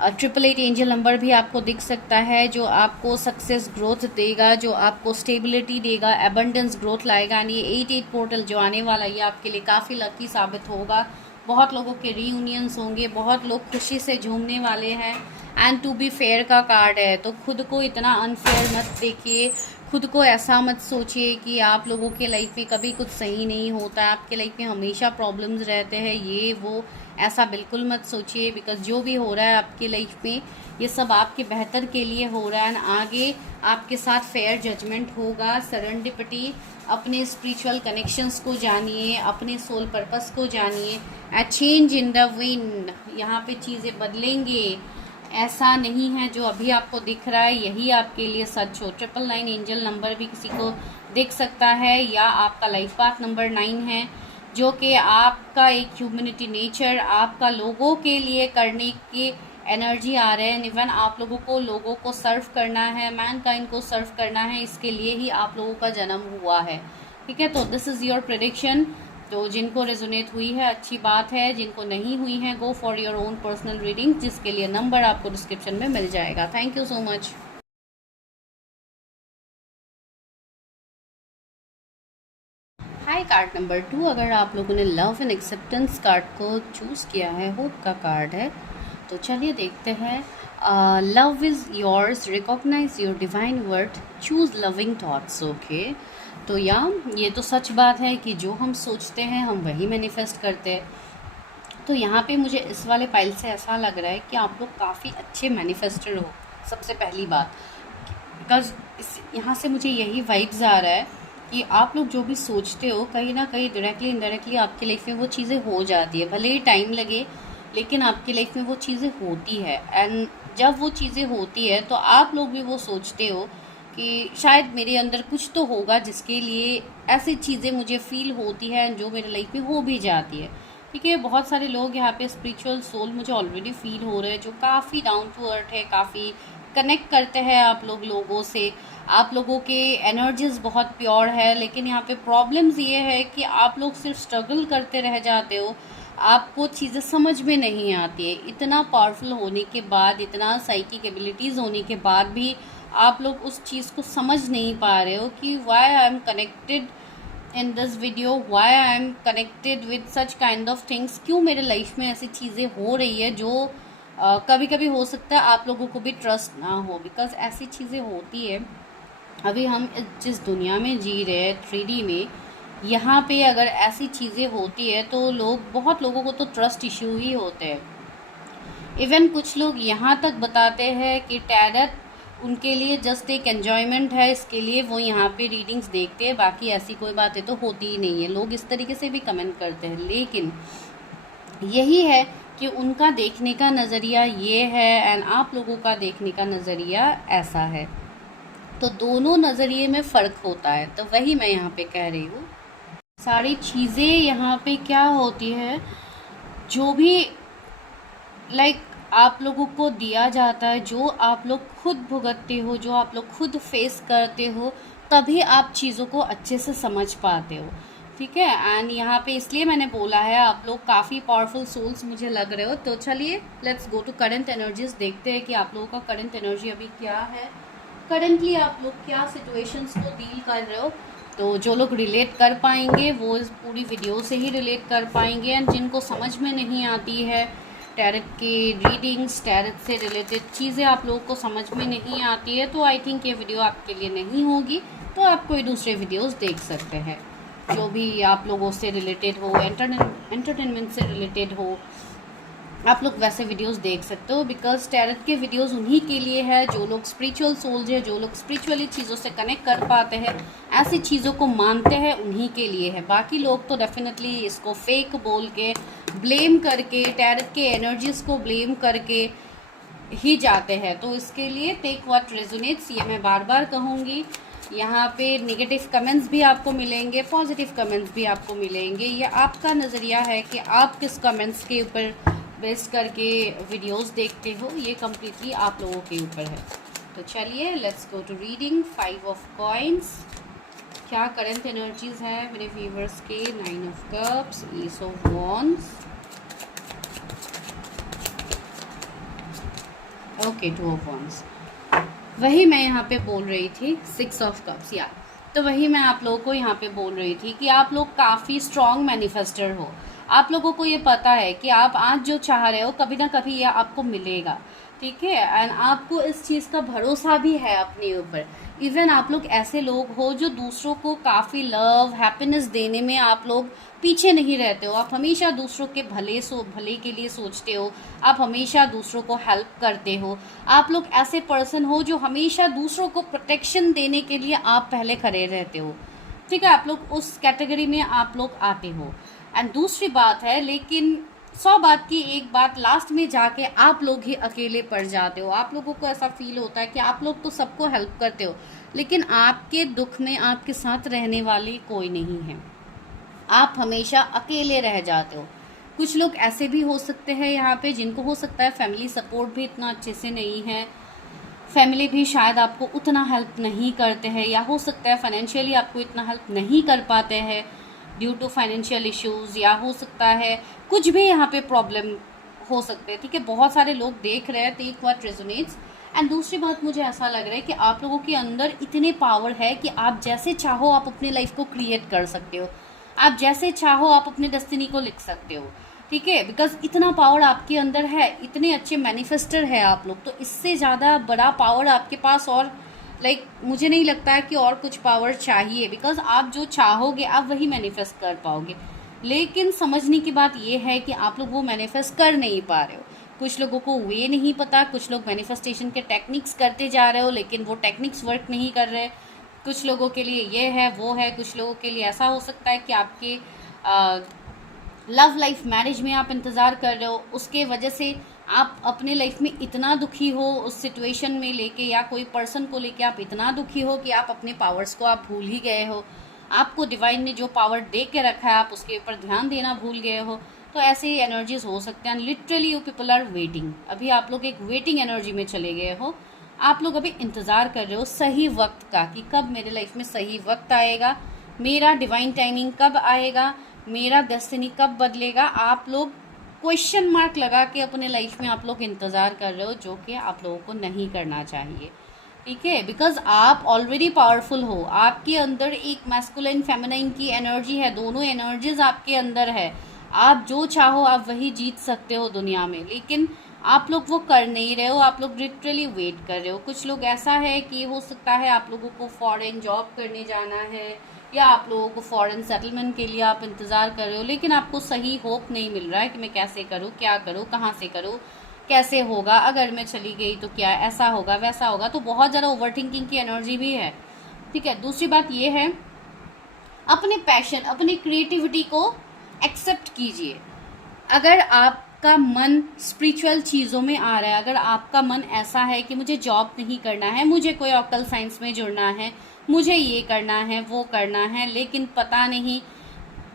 888 एंजल नंबर भी आपको दिख सकता है, जो आपको सक्सेस ग्रोथ देगा, जो आपको स्टेबिलिटी देगा, एबंडेंस ग्रोथ लाएगा। यानी ये 88 पोर्टल जो आने वाला है, ये आपके लिए काफ़ी लकी साबित होगा। बहुत लोगों के रीयूनियंस होंगे, बहुत लोग खुशी से झूमने वाले हैं। एंड टू बी फेयर का कार्ड है, तो खुद को इतना अनफेयर मत देखिए, खुद को ऐसा मत सोचिए कि आप लोगों के लाइफ में कभी कुछ सही नहीं होता, आपके लाइफ में हमेशा प्रॉब्लम्स रहते हैं, ये वो, ऐसा बिल्कुल मत सोचिए। बिकॉज जो भी हो रहा है आपकी लाइफ में, ये सब आपके बेहतर के लिए हो रहा है। आगे आपके साथ फेयर जजमेंट होगा। सरेंडिपिटी, अपने स्पिरिचुअल कनेक्शंस को जानिए, अपने सोल पर्पस को जानिए। A change in the wind, यहाँ पे चीज़ें बदलेंगे। ऐसा नहीं है जो अभी आपको दिख रहा है यही आपके लिए सच हो। 999 एंजल नंबर भी किसी को दिख सकता है, या आपका लाइफ पाथ नंबर 9 है, जो कि आपका एक ह्यूमैनिटी नेचर, आपका लोगों के लिए करने की एनर्जी आ रहे हैं। इवन आप लोगों को लोगों को सर्व करना है, मैनकाइंड को सर्व करना है, इसके लिए ही आप लोगों का जन्म हुआ है। ठीक है, तो दिस इज़ योर प्रेडिक्शन। तो जिनको रेजोनेट हुई है अच्छी बात है, जिनको नहीं हुई है go for your own personal reading, जिसके लिए नंबर आपको डिस्क्रिप्शन में मिल जाएगा। Thank you so much. Hi, card number 2, अगर आप लोगों ने लव एंड एक्सेप्टेंस कार्ड को चूज़ किया है, होप का कार्ड है, तो चलिए देखते हैं। Love is yours, recognise your divine worth, choose loving thoughts. Okay, तो ये तो सच बात है कि जो हम सोचते हैं हम वही मैनिफेस्ट करते हैं। तो यहाँ पे मुझे इस वाले पाइल से ऐसा लग रहा है कि आप लोग काफ़ी अच्छे मैनिफेस्टर हो, सबसे पहली बात। बिकॉज यहाँ से मुझे यही वाइब्स आ रहा है कि आप लोग जो भी सोचते हो, कहीं ना कहीं डायरेक्टली इनडायरेक्टली आपकी लाइफ में वो चीज़ें हो जाती है। भले ही टाइम लगे, लेकिन आपकी लाइफ में वो चीज़ें होती है। एंड जब वो चीज़ें होती है तो आप लोग भी वो सोचते हो कि शायद मेरे अंदर कुछ तो होगा जिसके लिए ऐसी चीज़ें मुझे फील होती हैं, जो मेरे लाइफ में हो भी जाती है। ठीक है। बहुत सारे लोग यहाँ पे स्पिरिचुअल सोल मुझे ऑलरेडी फील हो रहे हैं, जो काफ़ी डाउन टू अर्थ है, काफ़ी कनेक्ट करते हैं आप लोग लोगों से। आप लोगों के एनर्जीज बहुत प्योर है, लेकिन यहाँ पे प्रॉब्लम्स ये है कि आप लोग सिर्फ स्ट्रगल करते रह जाते हो, आपको चीज़ें समझ में नहीं आती है। इतना पावरफुल होने के बाद, इतना साइकिक एबिलिटीज़ होने के बाद भी आप लोग उस चीज़ को समझ नहीं पा रहे हो कि why I am connected in this video, why I am connected with such kind of things. क्यों मेरे लाइफ में ऐसी चीज़ें हो रही है जो कभी कभी हो सकता है आप लोगों को भी ट्रस्ट ना हो, बिकॉज ऐसी चीज़ें होती है। अभी हम जिस दुनिया में जी रहे हैं 3D में, यहाँ पे अगर ऐसी चीज़ें होती है तो बहुत लोगों को तो ट्रस्ट इश्यू ही होते हैं। इवन कुछ लोग यहाँ तक बताते हैं कि टैरट उनके लिए जस्ट एक एन्जॉयमेंट है, इसके लिए वो यहाँ पे रीडिंग्स देखते हैं, बाकी ऐसी कोई बातें तो होती ही नहीं है। लोग इस तरीके से भी कमेंट करते हैं, लेकिन यही है कि उनका देखने का नज़रिया ये है एंड आप लोगों का देखने का नज़रिया ऐसा है, तो दोनों नज़रिए में फ़र्क होता है। तो वही मैं यहाँ पे कह रही हूँ। सारी चीज़ें यहाँ पे क्या होती है, जो भी आप लोगों को दिया जाता है, जो आप लोग खुद भुगतते हो, जो आप लोग खुद फेस करते हो, तभी आप चीज़ों को अच्छे से समझ पाते हो। ठीक है। एंड यहाँ पे इसलिए मैंने बोला है आप लोग काफ़ी पावरफुल सोल्स मुझे लग रहे हो। तो चलिए let's go to current energies, देखते हैं कि आप लोगों का करंट एनर्जी अभी क्या है, करंटली आप लोग क्या सिचुएशंस को डील कर रहे हो। तो जो लोग रिलेट कर पाएंगे वो इस पूरी वीडियो से ही रिलेट कर पाएंगे, एंड जिनको समझ में नहीं आती है टैरट की रीडिंग्स, टैरट से रिलेटेड चीज़ें आप लोगों को समझ में नहीं आती है, तो आई थिंक ये वीडियो आपके लिए नहीं होगी। तो आप कोई दूसरे वीडियोस देख सकते हैं जो भी आप लोगों से रिलेटेड हो, एंटरटेनमेंट से रिलेटेड हो, आप लोग वैसे वीडियोस देख सकते हो। बिकॉज टैरट के वीडियोस उन्हीं के लिए है जो लोग स्पिरिचुअल सोल्स है, जो लोग स्पिरिचुअली चीज़ों से कनेक्ट कर पाते हैं, ऐसी चीज़ों को मानते हैं, उन्हीं के लिए है। बाकी लोग तो डेफिनेटली इसको फेक बोल के, ब्लेम करके, टैरट के एनर्जीज को ब्लेम करके ही जाते हैं। तो इसके लिए टेक व्हाट रेजोनेट्स, ये मैं बार बार कहूँगी। यहाँ पे नेगेटिव कमेंट्स भी आपको मिलेंगे, पॉजिटिव कमेंट्स भी आपको मिलेंगे। ये आपका नज़रिया है कि आप किस कमेंट्स के ऊपर बेस करके वीडियोस देखते हो, ये कम्प्लीटली आप लोगों के ऊपर है। तो चलिए let's go to reading. 5 of coins, क्या करंट एनर्जीज है मेरे व्यूवर्स के। 9 of cups, ace of wands, okay 2 of wands. वही मैं यहाँ पे बोल रही थी, 6 ऑफ कप्स। या तो वही मैं आप लोगों को यहाँ पे बोल रही थी कि आप लोग काफ़ी स्ट्रॉन्ग मैनिफेस्टर हो। आप लोगों को ये पता है कि आप आज जो चाह रहे हो कभी ना कभी ये आपको मिलेगा। ठीक है। एंड आपको इस चीज़ का भरोसा भी है अपने ऊपर। इवन आप लोग ऐसे लोग हो जो दूसरों को काफ़ी लव, हैप्पीनेस देने में आप लोग पीछे नहीं रहते हो। आप हमेशा दूसरों के भले के लिए सोचते हो, आप हमेशा दूसरों को हेल्प करते हो। आप लोग ऐसे पर्सन हो जो हमेशा दूसरों को प्रोटेक्शन देने के लिए आप पहले खड़े रहते हो। ठीक है। आप लोग उस कैटेगरी में आप लोग आते हो। एंड दूसरी बात है, लेकिन 100 बात की एक बात, लास्ट में जाके आप लोग ही अकेले पड़ जाते हो। आप लोगों को ऐसा फील होता है कि आप लोग तो सबको हेल्प करते हो, लेकिन आपके दुख में आपके साथ रहने वाली कोई नहीं है। आप हमेशा अकेले रह जाते हो। कुछ लोग ऐसे भी हो सकते हैं यहाँ पे जिनको हो सकता है फैमिली सपोर्ट भी इतना अच्छे से नहीं है, फैमिली भी शायद आपको उतना हेल्प नहीं करते हैं, या हो सकता है फाइनेंशियली आपको इतना हेल्प नहीं कर पाते हैं ड्यू टू फाइनेंशियल इश्यूज़, या हो सकता है कुछ भी यहाँ पे प्रॉब्लम हो सकते हैं। ठीक है। बहुत सारे लोग देख रहे हैं, टेक व्हाट रेजोनेट्स। एंड दूसरी बात, मुझे ऐसा लग रहा है कि आप लोगों के अंदर इतने पावर है कि आप जैसे चाहो आप अपनी लाइफ को क्रिएट कर सकते हो, आप जैसे चाहो आप अपने डेस्टिनी को लिख सकते हो। ठीक है। बिकॉज इतना पावर आपके अंदर है, इतने अच्छे मैनिफेस्टर है आप लोग, तो इससे ज़्यादा बड़ा पावर आपके पास और मुझे नहीं लगता है कि और कुछ पावर चाहिए। बिकॉज आप जो चाहोगे आप वही मैनिफेस्ट कर पाओगे। लेकिन समझने की बात यह है कि आप लोग वो मैनिफेस्ट कर नहीं पा रहे हो। कुछ लोगों को वे नहीं पता, कुछ लोग मैनिफेस्टेशन के टेक्निक्स करते जा रहे हो लेकिन वो टेक्निक्स वर्क नहीं कर रहे। कुछ लोगों के लिए ये है वो है, कुछ लोगों के लिए ऐसा हो सकता है कि आपके लव लाइफ, मैरिज में आप इंतज़ार कर रहे हो, उसके वजह से आप अपने लाइफ में इतना दुखी हो उस सिचुएशन में लेके, या कोई पर्सन को लेके आप इतना दुखी हो कि आप अपने पावर्स को आप भूल ही गए हो। आपको डिवाइन ने जो पावर दे के रखा है आप उसके ऊपर ध्यान देना भूल गए हो। तो तो ऐसे ही एनर्जीज हो सकते हैं। Literally you people are waiting, अभी आप लोग एक वेटिंग एनर्जी में चले गए हो। आप लोग अभी इंतज़ार कर रहे हो सही वक्त का कि कब मेरे लाइफ में सही वक्त आएगा, मेरा डिवाइन टाइमिंग कब आएगा, मेरा डेस्टिनी कब बदलेगा। आप लोग क्वेश्चन मार्क लगा के अपने लाइफ में आप लोग इंतज़ार कर रहे हो, जो कि आप लोगों को नहीं करना चाहिए, ठीक है। बिकॉज आप ऑलरेडी पावरफुल हो, आपके अंदर एक मैस्कुलिन फेमिनाइन की एनर्जी है, दोनों एनर्जीज आपके अंदर है। आप जो चाहो आप वही जीत सकते हो दुनिया में, लेकिन आप लोग वो कर नहीं रहे हो। आप लोग लिटरली वेट कर रहे हो। कुछ लोग ऐसा है कि हो सकता है आप लोगों को फॉरेन जॉब करने जाना है, या आप लोगों को फॉरेन सेटलमेंट के लिए आप इंतज़ार कर रहे हो, लेकिन आपको सही होप नहीं मिल रहा है कि मैं कैसे करूँ, क्या करूँ, कहाँ से करूँ, कैसे होगा, अगर मैं चली गई तो क्या ऐसा होगा वैसा होगा। तो बहुत ज़्यादा ओवर थिंकिंग की एनर्जी भी है, ठीक है। दूसरी बात ये है, अपने पैशन, अपनी क्रिएटिविटी को एक्सेप्ट कीजिए। अगर आपका मन स्पिरिचुअल चीज़ों में आ रहा है, अगर आपका मन ऐसा है कि मुझे जॉब नहीं करना है, मुझे कोई ऑक्टल साइंस में जुड़ना है, मुझे ये करना है वो करना है, लेकिन पता नहीं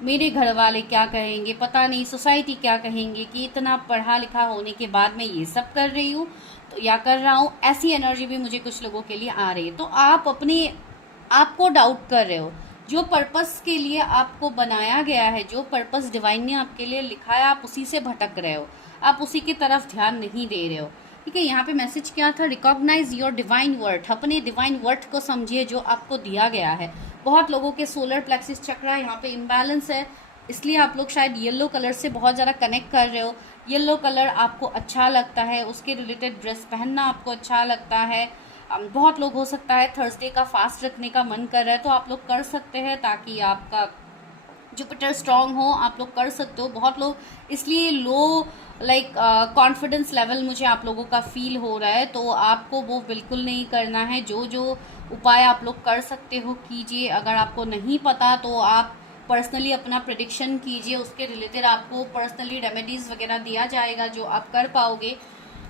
मेरे घर वाले क्या कहेंगे, पता नहीं सोसाइटी क्या कहेंगे कि इतना पढ़ा लिखा होने के बाद मैं ये सब कर रही हूँ तो या कर रहा हूँ, ऐसी एनर्जी भी मुझे कुछ लोगों के लिए आ रही है। तो आप अपने आप को डाउट कर रहे हो। जो पर्पस के लिए आपको बनाया गया है, जो पर्पस डिवाइन ने आपके लिए लिखा है, आप उसी से भटक रहे हो, आप उसी की तरफ ध्यान नहीं दे रहे हो, ठीक है। यहाँ पे मैसेज क्या था, रिकॉग्नाइज योर डिवाइन वर्थ, अपने डिवाइन वर्थ को समझिए जो आपको दिया गया है। बहुत लोगों के सोलर प्लेक्सिस चक्रा यहाँ पे इम्बैलेंस है, इसलिए आप लोग शायद येलो कलर से बहुत ज़्यादा कनेक्ट कर रहे हो। येलो कलर आपको अच्छा लगता है, उसके रिलेटेड ड्रेस पहनना आपको अच्छा लगता है। बहुत लोग हो सकता है थर्सडे का फास्ट रखने का मन कर रहा है, तो आप लोग कर सकते हैं ताकि आपका जुपिटर स्ट्रांग हो, आप लोग कर सकते हो। बहुत लोग इसलिए लो कॉन्फिडेंस लेवल मुझे आप लोगों का फील हो रहा है, तो आपको वो बिल्कुल नहीं करना है। जो जो उपाय आप लोग कर सकते हो कीजिए। अगर आपको नहीं पता तो आप पर्सनली अपना प्रेडिक्शन कीजिए, उसके रिलेटेड आपको पर्सनली रेमेडीज़ वगैरह दिया जाएगा जो आप कर पाओगे।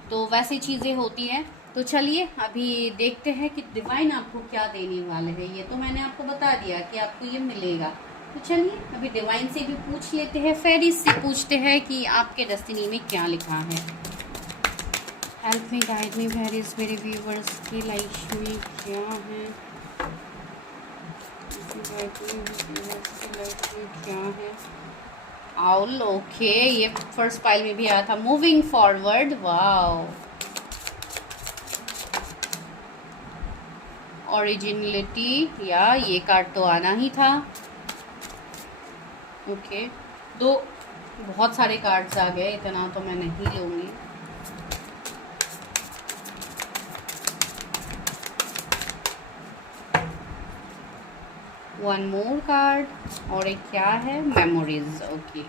तो वैसी चीज़ें होती हैं। तो चलिए अभी देखते हैं कि डिवाइन आपको क्या देने वाले हैं। ये तो मैंने आपको बता दिया कि आपको ये मिलेगा, तो चलिए अभी डिवाइन से भी पूछ लेते हैं, फेरीज से पूछते हैं कि आपके डेस्टिनी में क्या लिखा है। Help me, guide me fairies, मेरे व्यूवर्स की लाइफ में क्या है, क्या है। आउल, ओके, ये फर्स्ट पाइल में भी आया था, मूविंग फॉरवर्ड, वाओ, ओरिजिनलिटी, या ये कार्ड तो आना ही था। ओके, दो बहुत सारे कार्ड्स आ गए, इतना तो मैं नहीं लूँगी। वन मोर कार्ड, और एक क्या है, memories. Okay,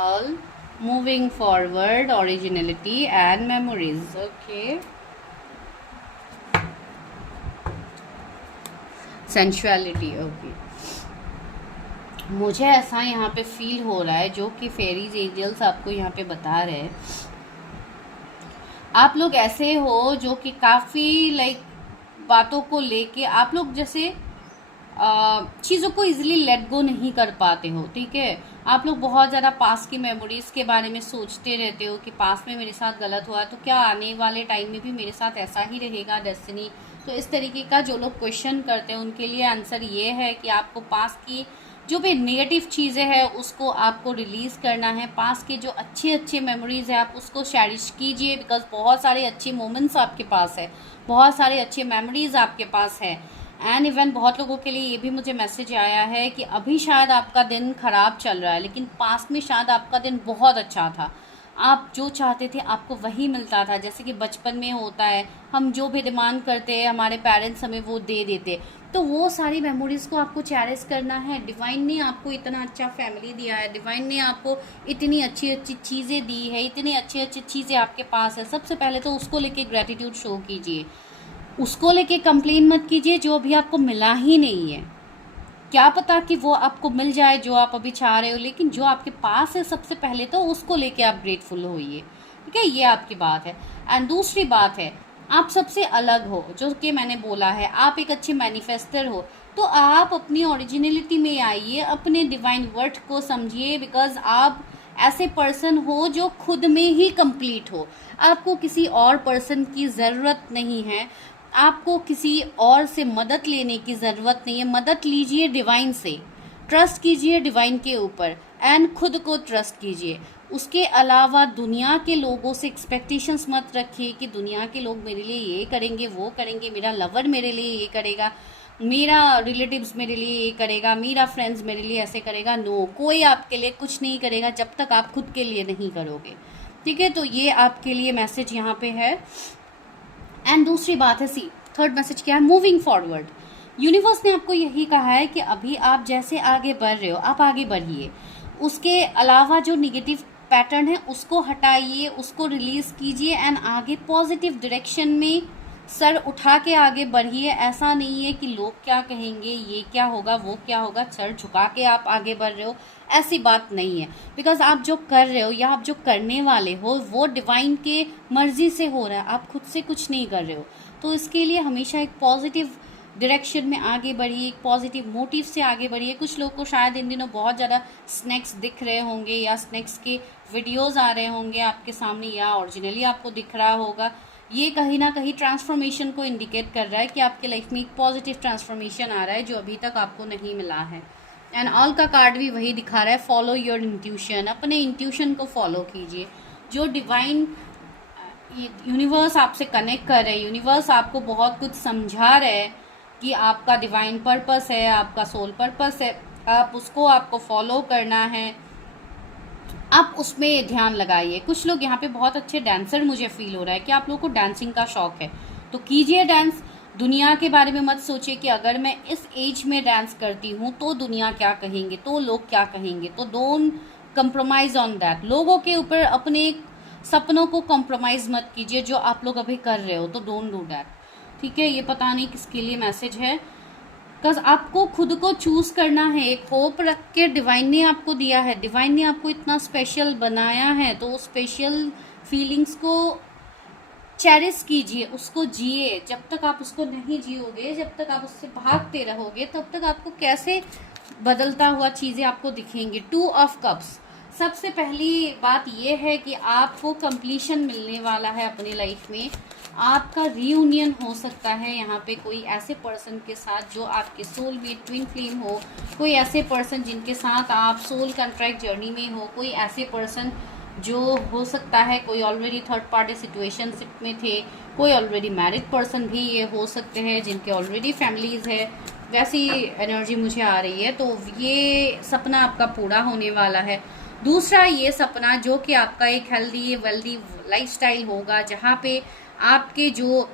all moving forward, originality and memories. Okay, sensuality. Okay, मुझे ऐसा यहाँ पे फील हो रहा है, जो कि फेरीज एंजल्स आपको यहाँ पे बता रहे हैं, आप लोग ऐसे हो जो कि काफ़ी बातों को लेके आप लोग जैसे चीज़ों को इजीली लेट गो नहीं कर पाते हो, ठीक है। आप लोग बहुत ज़्यादा पास की मेमोरीज़ के बारे में सोचते रहते हो कि पास में मेरे साथ गलत हुआ तो क्या आने वाले टाइम में भी मेरे साथ ऐसा ही रहेगा डेस्टिनी। तो इस तरीके का जो लोग क्वेश्चन करते हैं उनके लिए आंसर ये है कि आपको पास की जो भी नेगेटिव चीज़ें हैं उसको आपको रिलीज़ करना है। पास के जो अच्छे अच्छे मेमोरीज़ है आप उसको चेरिश कीजिए, बिकॉज बहुत सारे अच्छे मोमेंट्स आपके पास है, बहुत सारे अच्छे मेमोरीज़ आपके पास है। एंड इवन बहुत लोगों के लिए ये भी मुझे मैसेज आया है कि अभी शायद आपका दिन ख़राब चल रहा है, लेकिन पास में शायद आपका दिन बहुत अच्छा था, आप जो चाहते थे आपको वही मिलता था। जैसे कि बचपन में होता है, हम जो भी डिमांड करते हैं हमारे पेरेंट्स हमें वो दे देते, तो वो सारी मेमोरीज़ को आपको चेरिश करना है। डिवाइन ने आपको इतना अच्छा फैमिली दिया है, डिवाइन ने आपको इतनी अच्छी अच्छी चीज़ें दी है, इतनी अच्छी अच्छी चीज़ें आपके पास है। सबसे पहले तो उसको लेके ग्रेटिट्यूड शो कीजिए, उसको लेके कंप्लेन मत कीजिए जो अभी आपको मिला ही नहीं है। क्या पता कि वो आपको मिल जाए जो आप अभी चाह रहे हो, लेकिन जो आपके पास है सबसे पहले तो उसको लेके आप ग्रेटफुल होइए, ठीक है। ये आपकी बात है। एंड दूसरी बात है, आप सबसे अलग हो, जो कि मैंने बोला है, आप एक अच्छे मैनिफेस्टर हो, तो आप अपनी ओरिजिनलिटी में आइए, अपने डिवाइन वर्थ को समझिए, बिकॉज आप ऐसे पर्सन हो जो खुद में ही कंप्लीट हो। आपको किसी और पर्सन की ज़रूरत नहीं है, आपको किसी और से मदद लेने की ज़रूरत नहीं है। मदद लीजिए डिवाइन से, ट्रस्ट कीजिए डिवाइन के ऊपर एंड खुद को ट्रस्ट कीजिए। उसके अलावा दुनिया के लोगों से एक्सपेक्टेशंस मत रखिए कि दुनिया के लोग मेरे लिए ये करेंगे वो करेंगे, मेरा लवर मेरे लिए ये करेगा, मेरा रिलेटिव्स मेरे लिए ये करेगा, मेरा फ्रेंड्स मेरे लिए ऐसे करेगा। नो, कोई आपके लिए कुछ नहीं करेगा जब तक आप खुद के लिए नहीं करोगे। ठीक है, तो ये आपके लिए मैसेज यहाँ पे है। एंड दूसरी बात है, सी थर्ड मैसेज क्या है, मूविंग फॉरवर्ड। यूनिवर्स ने आपको यही कहा है कि अभी आप जैसे आगे बढ़ रहे हो आप आगे बढ़िए। उसके अलावा जो निगेटिव पैटर्न है उसको हटाइए, उसको रिलीज कीजिए एंड आगे पॉजिटिव डायरेक्शन में सर उठा के आगे बढ़िए। ऐसा नहीं है कि लोग क्या कहेंगे, ये क्या होगा, वो क्या होगा, सर झुका के आप आगे बढ़ रहे हो, ऐसी बात नहीं है। बिकॉज आप जो कर रहे हो या आप जो करने वाले हो वो डिवाइन के मर्जी से हो रहा है, आप खुद से कुछ नहीं कर रहे हो। तो इसके लिए हमेशा एक पॉजिटिव डायरेक्शन में आगे बढ़िए, एक पॉजिटिव मोटिव से आगे बढ़िए। कुछ लोग को शायद इन दिनों बहुत ज़्यादा स्नैक्स दिख रहे होंगे या स्नैक्स के वीडियोस आ रहे होंगे आपके सामने या ओरिजिनली आपको दिख रहा होगा। ये कहीं ना कहीं ट्रांसफॉर्मेशन को इंडिकेट कर रहा है कि आपके लाइफ में एक पॉजिटिव ट्रांसफॉर्मेशन आ रहा है जो अभी तक आपको नहीं मिला है। एंड ऑल का कार्ड भी वही दिखा रहा है, फॉलो योर इंट्यूशन। अपने इंट्यूशन को फॉलो कीजिए। जो डिवाइन यूनिवर्स आपसे कनेक्ट कर रहे हैं, यूनिवर्स आपको बहुत कुछ समझा रहे हैं कि आपका डिवाइन पर्पस है, आपका सोल पर्पस है, आप उसको आपको फॉलो करना है, आप उसमें ध्यान लगाइए। कुछ लोग यहाँ पे बहुत अच्छे डांसर मुझे फील हो रहा है कि आप लोगों को डांसिंग का शौक है तो कीजिए डांस। दुनिया के बारे में मत सोचिए कि अगर मैं इस एज में डांस करती हूँ तो दुनिया क्या कहेंगे, तो लोग क्या कहेंगे। तो डोंट कंप्रोमाइज ऑन दैट। लोगों के ऊपर अपने सपनों को कॉम्प्रोमाइज मत कीजिए जो आप लोग अभी कर रहे हो, तो डोंट डू दैट। ठीक है, ये पता नहीं किसके लिए मैसेज है, बिकॉज आपको खुद को चूज करना है। एक होप रख के डिवाइन ने आपको दिया है, डिवाइन ने आपको इतना स्पेशल बनाया है, तो स्पेशल फीलिंग्स को चेरिश कीजिए, उसको जिए। जब तक आप उसको नहीं जियोगे, जब तक आप उससे भागते रहोगे, तब तक आपको कैसे बदलता हुआ चीज़ें आपको दिखेंगी। 2 ऑफ कप्स, सबसे पहली बात यह है कि आपको कंप्लीशन मिलने वाला है अपनी लाइफ में। आपका रीयूनियन हो सकता है यहाँ पे कोई ऐसे पर्सन के साथ जो आपके सोल में ट्विन फ्लेम हो, कोई ऐसे पर्सन जिनके साथ आप सोल कॉन्ट्रैक्ट जर्नी में हो, कोई ऐसे पर्सन जो हो सकता है कोई ऑलरेडी थर्ड पार्टी सिचुएशनशिप में थे, कोई ऑलरेडी मैरिड पर्सन भी ये हो सकते हैं जिनके ऑलरेडी फैमिलीज है। वैसी एनर्जी मुझे आ रही है, तो ये सपना आपका पूरा होने वाला है। दूसरा ये सपना जो कि आपका एक हेल्दी वेल्दी लाइफस्टाइल होगा, जहाँ पे आपके जो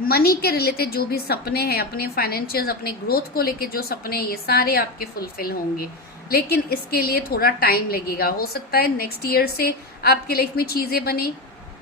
मनी के रिलेटेड जो भी सपने हैं, अपने फाइनेंशियल, अपने ग्रोथ को लेके जो सपने हैं, ये सारे आपके फुलफिल होंगे। लेकिन इसके लिए थोड़ा टाइम लगेगा। हो सकता है नेक्स्ट ईयर से आपके लाइफ में चीज़ें बने,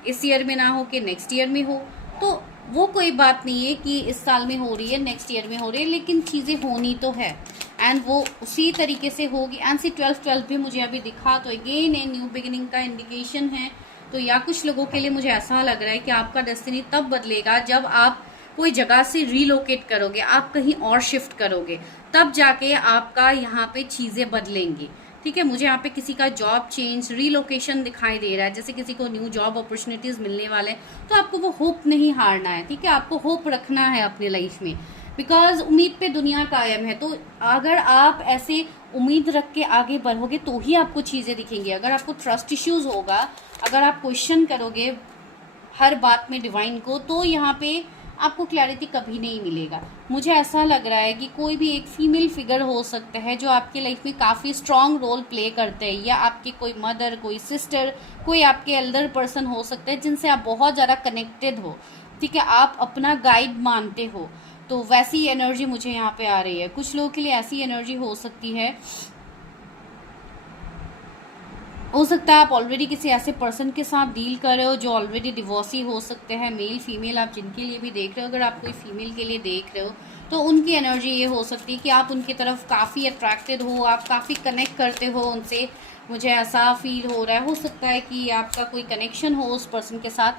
इस ईयर में ना हो कि नेक्स्ट ईयर में हो, तो वो कोई बात नहीं है कि इस साल में हो रही है नेक्स्ट ईयर में हो रही है, लेकिन चीज़ें होनी तो है एंड वो उसी तरीके से होगी। एंड सी 12 भी मुझे अभी दिखा, तो अगेन ए न्यू बिगिनिंग का इंडिकेशन है। तो या कुछ लोगों के लिए मुझे ऐसा लग रहा है कि आपका डेस्टिनी तब बदलेगा जब आप कोई जगह से रीलोकेट करोगे, आप कहीं और शिफ्ट करोगे, तब जाके आपका यहाँ पे चीज़ें बदलेंगी। ठीक है, मुझे यहाँ पे किसी का जॉब चेंज, रीलोकेशन दिखाई दे रहा है, जैसे किसी को न्यू जॉब अपॉर्चुनिटीज मिलने वाले हैं। तो आपको वो होप नहीं हारना है। ठीक है, आपको होप रखना है अपने लाइफ में, बिकॉज उम्मीद पे दुनिया कायम है। तो अगर आप ऐसे उम्मीद रख के आगे बढ़ोगे तो ही आपको चीज़ें दिखेंगी। अगर आपको ट्रस्ट इश्यूज होगा, अगर आप क्वेश्चन करोगे हर बात में डिवाइन को, तो यहाँ पे आपको क्लैरिटी कभी नहीं मिलेगा। मुझे ऐसा लग रहा है कि कोई भी एक फीमेल फिगर हो सकता है जो आपके लाइफ में काफ़ी स्ट्रॉन्ग रोल प्ले करते हैं, या आपकी कोई मदर, कोई सिस्टर, कोई आपके एल्डर पर्सन हो सकते हैं जिनसे आप बहुत ज़्यादा कनेक्टेड हो। ठीक है, आप अपना गाइड मानते हो, तो वैसी एनर्जी मुझे यहाँ पे आ रही है। कुछ लोगों के लिए ऐसी एनर्जी हो सकती है, हो सकता है आप ऑलरेडी किसी ऐसे पर्सन के साथ डील कर रहे हो जो ऑलरेडी डिवोर्सी हो सकते हैं, मेल फीमेल, आप जिनके लिए भी देख रहे हो। अगर आप कोई फीमेल के लिए देख रहे हो तो उनकी एनर्जी ये हो सकती है कि आप उनकी तरफ काफ़ी अट्रैक्टेड हो, आप काफ़ी कनेक्ट करते हो उनसे, मुझे ऐसा फील हो रहा है। हो सकता है कि आपका कोई कनेक्शन हो उस पर्सन के साथ।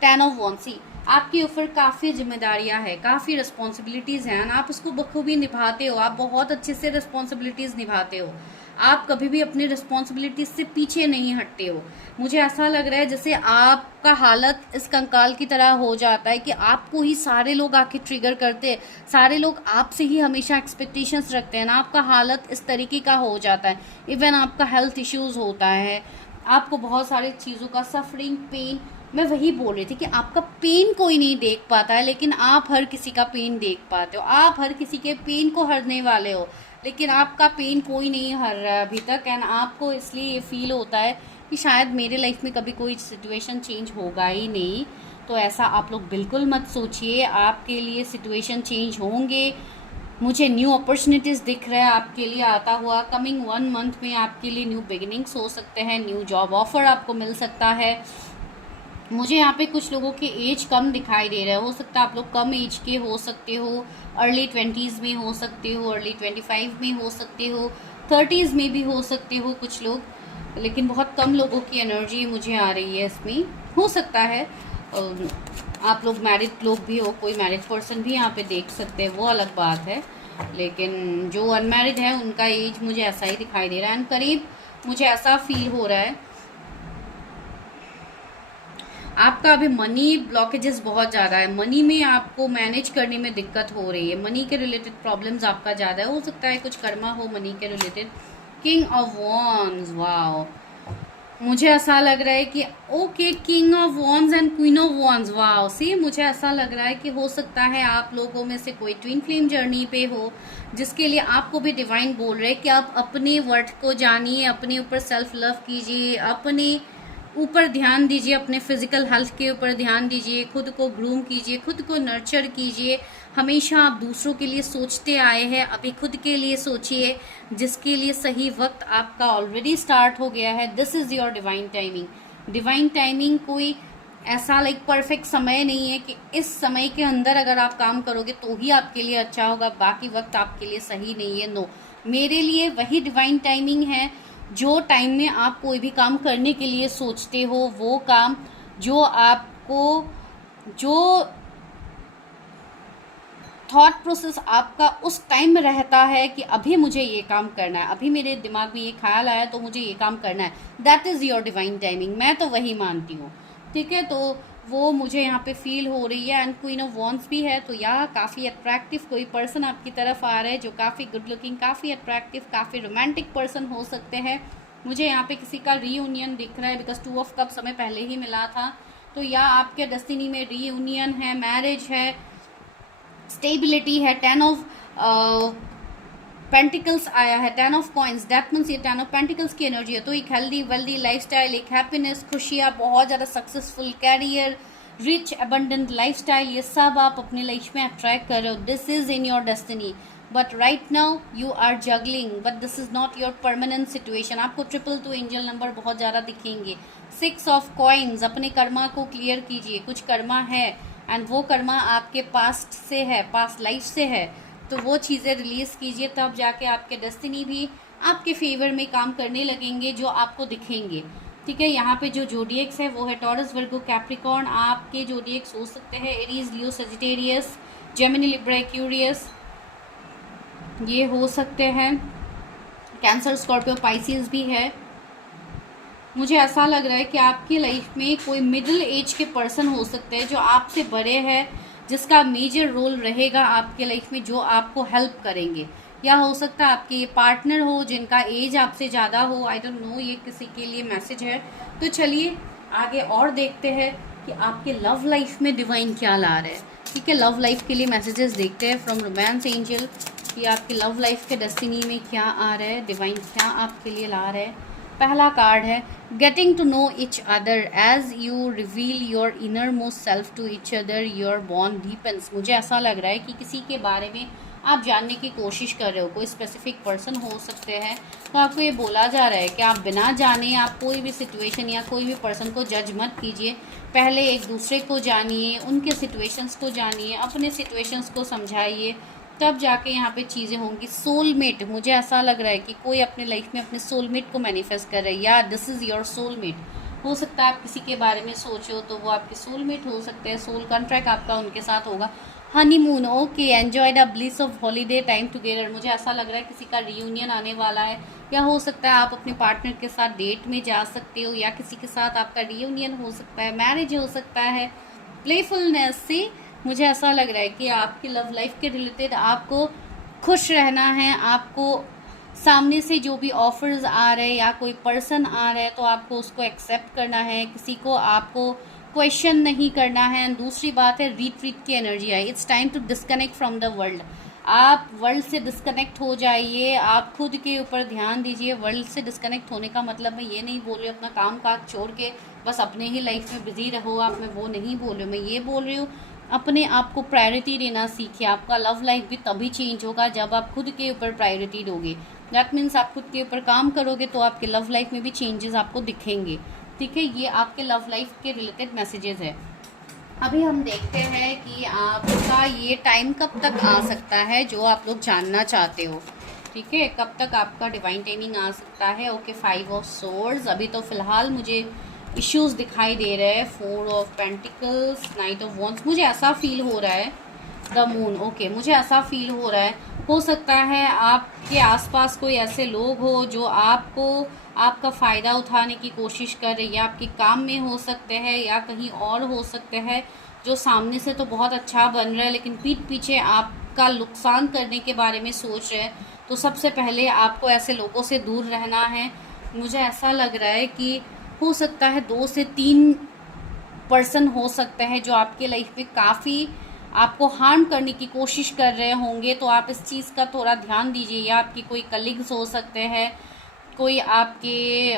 10 ऑफ वॉन्स, आपके ऊपर काफ़ी जिम्मेदारियां हैं, काफ़ी रिस्पॉन्सिबिलिटीज़ हैं, आप उसको बखूबी निभाते हो, आप बहुत अच्छे से रिस्पॉन्सिबिलिटीज़ निभाते हो। आप कभी भी अपनी रिस्पॉन्सिबिलिटी से पीछे नहीं हटते हो। मुझे ऐसा लग रहा है जैसे आपका हालत इस कंकाल की तरह हो जाता है कि आपको ही सारे लोग आके ट्रिगर करते हैं, सारे लोग आपसे ही हमेशा एक्सपेक्टेशंस रखते हैं ना। आपका हालत इस तरीके का हो जाता है, इवन आपका हेल्थ इश्यूज होता है, आपको बहुत सारी चीज़ों का सफरिंग, पेन। मैं वही बोल रही थी कि आपका पेन कोई नहीं देख पाता है, लेकिन आप हर किसी का पेन देख पाते हो। आप हर किसी के पेन को हरने वाले हो, लेकिन आपका पेन कोई नहीं हर रहा है अभी तक। एंड आपको इसलिए ये फील होता है कि शायद मेरे लाइफ में कभी कोई सिचुएशन चेंज होगा ही नहीं। तो ऐसा आप लोग बिल्कुल मत सोचिए, आपके लिए सिचुएशन चेंज होंगे। मुझे न्यू अपॉर्चुनिटीज़ दिख रहा है आपके लिए आता हुआ। कमिंग 1 मंथ में आपके लिए न्यू बिगिनिंग्स हो सकते हैं, न्यू जॉब ऑफर आपको मिल सकता है। मुझे यहाँ पे कुछ लोगों के एज कम दिखाई दे रहा है, हो सकता है आप लोग कम एज के हो सकते हो, अर्ली 20s में हो सकते हो, अर्ली 25 में हो सकते हो, 30s में भी हो सकते हो कुछ लोग, लेकिन बहुत कम लोगों की एनर्जी मुझे आ रही है इसमें। हो सकता है आप लोग मैरिड लोग भी हो, कोई मैरिड पर्सन भी यहाँ पे देख सकते हैं, वो अलग बात है। लेकिन जो अनमैरिड है उनका एज मुझे ऐसा ही दिखाई दे रहा है, एंड करीब मुझे ऐसा फील हो रहा है आपका अभी मनी ब्लॉकेजेस बहुत ज़्यादा है। मनी में आपको मैनेज करने में दिक्कत हो रही है, मनी के रिलेटेड प्रॉब्लम्स आपका ज़्यादा है। हो सकता है कुछ कर्मा हो मनी के related. King of wands, wow, मुझे ऐसा लग रहा है कि okay, king of wands and queen of wands, wow. See मुझे ऐसा लग रहा है कि हो सकता है आप लोगों में से कोई ट्विन फ्लेम जर्नी पे हो, जिसके लिए आपको भी डिवाइन बोल रहे हैं कि आप अपने वर्थ को जानिए, अपने ऊपर सेल्फ लव कीजिए, अपने ऊपर ध्यान दीजिए, अपने फिजिकल हेल्थ के ऊपर ध्यान दीजिए, खुद को ग्रूम कीजिए, खुद को नर्चर कीजिए। हमेशा आप दूसरों के लिए सोचते आए हैं, अभी खुद के लिए सोचिए, जिसके लिए सही वक्त आपका ऑलरेडी स्टार्ट हो गया है। This is your divine timing. Divine timing कोई ऐसा परफेक्ट समय नहीं है कि इस समय के अंदर अगर आप काम करोगे तो ही आपके लिए अच्छा होगा, बाकी वक्त आपके लिए सही नहीं है। नो, मेरे लिए वही डिवाइन टाइमिंग है जो टाइम में आप कोई भी काम करने के लिए सोचते हो, वो काम जो आपको, जो थॉट प्रोसेस आपका उस टाइम में रहता है कि अभी मुझे ये काम करना है, अभी मेरे दिमाग में ये ख्याल आया तो मुझे ये काम करना है, that is your divine timing. मैं तो वही मानती हूँ, ठीक है। तो वो मुझे यहाँ पे फील हो रही है। एंड क्वीन ऑफ वॉन्ड्स भी है, तो यहाँ काफ़ी अट्रैक्टिव कोई पर्सन आपकी तरफ आ रहा है जो काफ़ी गुड लुकिंग, काफ़ी अट्रैक्टिव, काफ़ी रोमांटिक पर्सन हो सकते हैं। मुझे यहाँ पे किसी का रीयूनियन दिख रहा है, बिकॉज 2 ऑफ कप्स हमें पहले ही मिला था। तो या आपके डेस्टिनी में रीयूनियन है, मैरिज है, स्टेबिलिटी है। 10 ऑफ पेंटिकल्स आया है, 10 ऑफ कॉइन्स, दैट मीन्स ये 10 ऑफ पेंटिकल्स की एनर्जी है। तो एक हेल्दी वेल्दी लाइफस्टाइल, एक हैप्पीनेस, खुशियाँ, बहुत ज़्यादा successful career, rich abundant lifestyle, ये सब आप अपनी लाइफ में अट्रैक्ट कर रहे हो। This is in your destiny, but right now you are juggling, but this is not your permanent situation. आपको 222 एंजल नंबर बहुत ज़्यादा दिखेंगे। 6 ऑफ कॉइन्स, अपने कर्मा को क्लियर कीजिए। कुछ कर्मा है एंड वो कर्मा आपके पास्ट से है, पास्ट लाइफ से है, तो वो चीज़ें रिलीज़ कीजिए, तब जाके आपके डेस्टिनी भी आपके फेवर में काम करने लगेंगे, जो आपको दिखेंगे, ठीक है। यहाँ पे जो जोडिएक्स है वो है टॉरस, वर्गो, कैप्रिकॉर्न। आपके जोडिएक्स हो सकते हैं Aries, Leo, Sagittarius, Gemini, Libra, Aquarius, ये हो सकते हैं। कैंसर, स्कॉर्पियो, पाइसिस भी है। मुझे ऐसा लग रहा है कि आपकी लाइफ में कोई मिडिल एज के पर्सन हो सकते हैं जो आपसे बड़े हैं, जिसका मेजर रोल रहेगा आपके लाइफ में, जो आपको हेल्प करेंगे। या हो सकता है आपके ये पार्टनर हो जिनका एज आपसे ज़्यादा हो, आई डोंट नो, ये किसी के लिए मैसेज है। तो चलिए आगे और देखते हैं कि आपके लव लाइफ में डिवाइन क्या ला रहे हैं, ठीक है। लव लाइफ के लिए मैसेजेस देखते हैं फ्रॉम रोमांस एंजल कि आपकी लव लाइफ के डेस्टिनी में क्या आ रहा है, डिवाइन क्या आपके लिए ला रहे हैं। पहला कार्ड है getting to know each other as you reveal your innermost self to each other, your bond deepens. मुझे ऐसा लग रहा है कि किसी के बारे में आप जानने की कोशिश कर रहे हो, कोई स्पेसिफिक पर्सन हो सकते हैं। तो आपको ये बोला जा रहा है कि आप बिना जाने आप कोई भी सिचुएशन या कोई भी पर्सन को जज मत कीजिए। पहले एक दूसरे को जानिए, उनके सिचुएशंस को जानिए, अपने सिचुएशंस को समझाइए, तब जाके यहाँ पे चीज़ें होंगी। सोलमेट, मुझे ऐसा लग रहा है कि कोई अपने लाइफ में अपने सोलमेट को मैनिफेस्ट कर रहा है, या दिस इज़ योर सोलमेट। हो सकता है आप किसी के बारे में सोचो तो वो आपके सोलमेट हो सकते हैं, सोल कॉन्ट्रैक्ट आपका उनके साथ होगा। Honeymoon, okay, enjoy the bliss of holiday time together, मुझे ऐसा लग रहा है किसी का रियूनियन आने वाला है, या हो सकता है आप अपने पार्टनर के साथ डेट में जा सकते हो, या किसी के साथ आपका रियूनियन हो सकता है, मैरिज हो सकता है। प्लेफुलनेस से मुझे ऐसा लग रहा है कि आपकी लव लाइफ के रिलेटेड आपको खुश रहना है, आपको सामने से जो भी ऑफर्स आ रहे हैं या कोई पर्सन आ रहा है तो आपको उसको एक्सेप्ट करना है, किसी को आपको क्वेश्चन नहीं करना है। दूसरी बात है रिट्रीट की एनर्जी आई, it's time to disconnect from the world. आप वर्ल्ड से डिस्कनेक्ट हो जाइए, आप खुद के ऊपर ध्यान दीजिए। वर्ल्ड से डिस्कनेक्ट होने का मतलब मैं ये नहीं बोल रही हूँ अपना काम काज छोड़ के बस अपने ही लाइफ में बिजी रहो आप, मैं वो नहीं बोल रही हूँ। मैं ये बोल रही हूँ अपने आप को प्रायोरिटी देना सीखिए। आपका लव लाइफ भी तभी चेंज होगा जब आप खुद के ऊपर प्रायोरिटी दोगे। दैट मीन्स आप खुद के ऊपर काम करोगे तो आपके लव लाइफ में भी चेंजेस आपको दिखेंगे। ठीक है, ये आपके लव लाइफ के रिलेटेड मैसेजेस है। अभी हम देखते हैं कि आपका ये टाइम कब तक आ सकता है जो आप लोग जानना चाहते हो। ठीक है, कब तक आपका डिवाइन टाइमिंग आ सकता है। ओके, 5 ऑफ सोर्ड्स, अभी तो फिलहाल मुझे इश्यूज दिखाई दे रहे हैं। 4 of pentacles, night of wands, मुझे ऐसा फील हो रहा है। द मून, ओके, मुझे ऐसा फील हो रहा है हो सकता है आपके आसपास कोई ऐसे लोग हो जो आपको आपका फ़ायदा उठाने की कोशिश कर रहे हैं, या आपके काम में हो सकते हैं या कहीं और हो सकते हैं, जो सामने से तो बहुत अच्छा बन रहा है लेकिन पीठ पीछे आपका नुकसान करने के बारे में सोच रहे हैं। तो सबसे पहले आपको ऐसे लोगों से दूर रहना है। मुझे ऐसा लग रहा है कि हो सकता है 2 से 3 पर्सन हो सकते हैं जो आपके लाइफ में काफ़ी आपको हार्म करने की कोशिश कर रहे होंगे, तो आप इस चीज़ का थोड़ा ध्यान दीजिए। या आपकी कोई कलीग्स हो सकते हैं, कोई आपके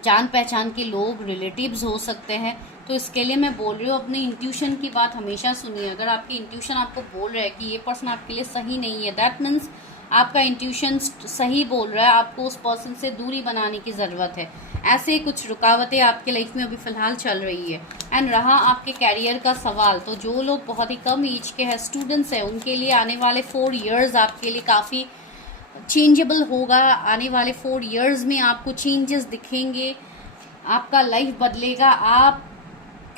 जान पहचान के लोग, रिलेटिव्स हो सकते हैं। तो इसके लिए मैं बोल रही हूँ अपने इंट्यूशन की बात हमेशा सुनिए। अगर आपकी इंट्यूशन आपको बोल रहा है कि ये पर्सन आपके लिए सही नहीं है, दैट मीन्स आपका इंट्यूशन सही बोल रहा है, आपको उस पर्सन से दूरी बनाने की ज़रूरत है। ऐसे कुछ रुकावटें आपके लाइफ में अभी फ़िलहाल चल रही है। एंड रहा आपके कैरियर का सवाल, तो जो लोग बहुत ही कम एज के हैं, स्टूडेंट्स हैं, उनके लिए आने वाले 4 इयर्स आपके लिए काफ़ी चेंजेबल होगा। आने वाले 4 इयर्स में आपको चेंजेस दिखेंगे, आपका लाइफ बदलेगा। आप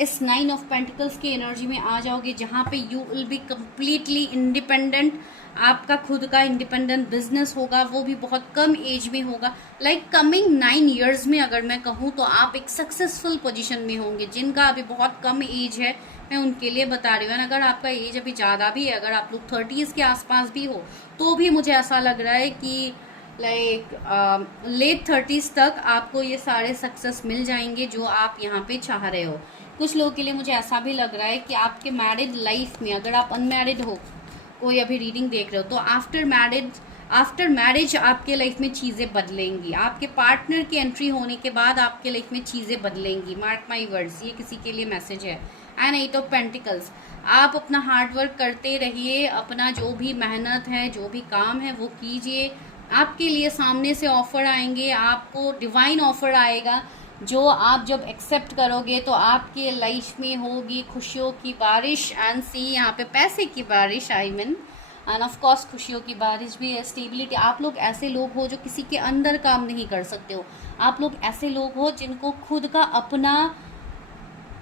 इस 9 ऑफ पेंटिकल्स की एनर्जी में आ जाओगे जहाँ पे you will be completely independent. आपका खुद का इंडिपेंडेंट बिजनेस होगा, वो भी बहुत कम एज में होगा। लाइक कमिंग 9 इयर्स में अगर मैं कहूँ तो आप एक सक्सेसफुल पोजीशन में होंगे। जिनका अभी बहुत कम एज है मैं उनके लिए बता रही हूँ। अगर आपका एज अभी ज़्यादा भी है, अगर आप लोग 30s के आसपास भी हो, तो भी मुझे ऐसा लग रहा है कि लाइक लेट 30s तक आपको ये सारे सक्सेस मिल जाएंगे जो आप यहाँ पे चाह रहे हो। कुछ लोगों के लिए मुझे ऐसा भी लग रहा है कि आपके मैरिड लाइफ में, अगर आप अनमैरिड हो, कोई अभी रीडिंग देख रहे हो, तो आफ्टर मैरिज आपके लाइफ में चीज़ें बदलेंगी। आपके पार्टनर की एंट्री होने के बाद आपके लाइफ में चीज़ें बदलेंगी। मार्क माई वर्ड्स, ये किसी के लिए मैसेज है। एंड 8 ऑफ पेंटिकल्स, आप अपना हार्ड वर्क करते रहिए, अपना जो भी मेहनत है, जो भी काम है वो कीजिए। आपके लिए सामने से ऑफ़र आएंगे, आपको डिवाइन ऑफ़र आएगा जो आप जब एक्सेप्ट करोगे तो आपके लाइफ में होगी खुशियों की बारिश। एंड सी यहाँ पे पैसे की बारिश, I mean, end of course खुशियों की बारिश भी है। स्टेबिलिटी, आप लोग ऐसे लोग हो जो किसी के अंदर काम नहीं कर सकते हो। आप लोग ऐसे लोग हो जिनको खुद का अपना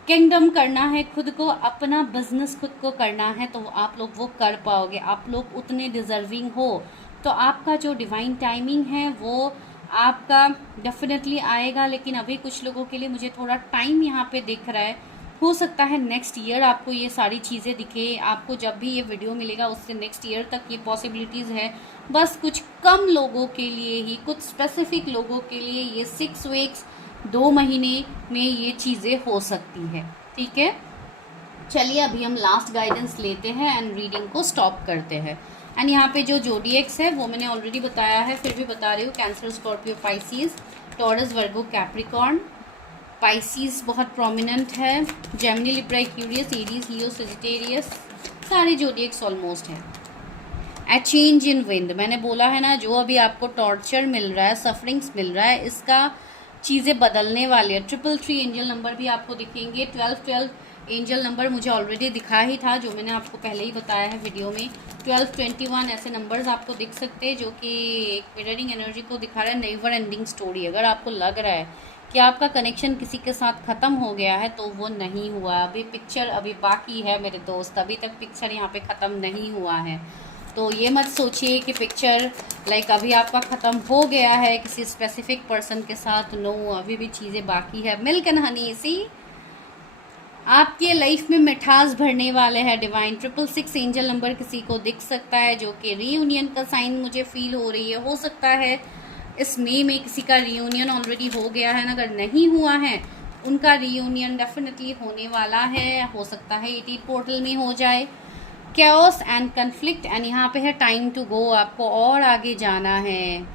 किंगडम करना है, खुद को अपना बिजनेस खुद को करना है, तो आप लोग वो कर पाओगे। आप लोग उतने डिजर्विंग हो, तो आपका जो डिवाइन टाइमिंग है वो आपका डेफिनेटली आएगा। लेकिन अभी कुछ लोगों के लिए मुझे थोड़ा टाइम यहाँ पे दिख रहा है। हो सकता है नेक्स्ट ईयर आपको ये सारी चीज़ें दिखे। आपको जब भी ये वीडियो मिलेगा उससे नेक्स्ट ईयर तक ये पॉसिबिलिटीज़ है। बस कुछ कम लोगों के लिए ही, कुछ स्पेसिफिक लोगों के लिए ये 6 वीक्स, 2 महीने में ये चीज़ें हो सकती है। ठीक है, चलिए अभी हम लास्ट गाइडेंस लेते हैं एंड रीडिंग को स्टॉप करते हैं। एंड यहाँ पे जो जोडिएक्स है वो मैंने ऑलरेडी बताया है, फिर भी बता रही हूँ। Cancer, Scorpio, Pisces, taurus, Virgo, Capricorn. Pisces बहुत प्रोमिनेंट है, Gemini, Libra, Aquarius, Aries, Leo, Sagittarius, सारे जोडिएक्स ऑलमोस्ट हैं। ए चेंज इन विंड, मैंने बोला है ना, जो अभी आपको टॉर्चर मिल रहा है, सफरिंग्स मिल रहा है, इसका चीज़ें बदलने वाली है। 333 एंजल नंबर भी आपको दिखेंगे। 1212 एंजल नंबर मुझे ऑलरेडी दिखा ही था, जो मैंने आपको पहले ही बताया है वीडियो में। 1221 ऐसे नंबर्स आपको दिख सकते हैं जो कि एक मिररिंग एनर्जी को दिखा रहा है। नेवर एंडिंग स्टोरी, अगर आपको लग रहा है कि आपका कनेक्शन किसी के साथ ख़त्म हो गया है, तो वो नहीं हुआ। अभी पिक्चर अभी बाकी है मेरे दोस्त, अभी तक पिक्चर यहाँ पे ख़त्म नहीं हुआ है। तो ये मत सोचिए कि पिक्चर लाइक अभी आपका ख़त्म हो गया है किसी स्पेसिफिक पर्सन के साथ। नो, अभी भी चीज़ें बाकी है। मिल्क एंड हनी, सी आपके लाइफ में मिठास भरने वाले हैं डिवाइन। 666 एंजल नंबर किसी को दिख सकता है, जो कि रीयूनियन का साइन मुझे फील हो रही है। हो सकता है इस मई में किसी का रीयूनियन ऑलरेडी हो गया है, अगर नहीं हुआ है उनका रीयूनियन डेफिनेटली होने वाला है। हो सकता है 18 पोर्टल में हो जाए। कैओस एंड कन्फ्लिक्ट, एंड यहाँ पे है टाइम टू गो, आपको और आगे जाना है।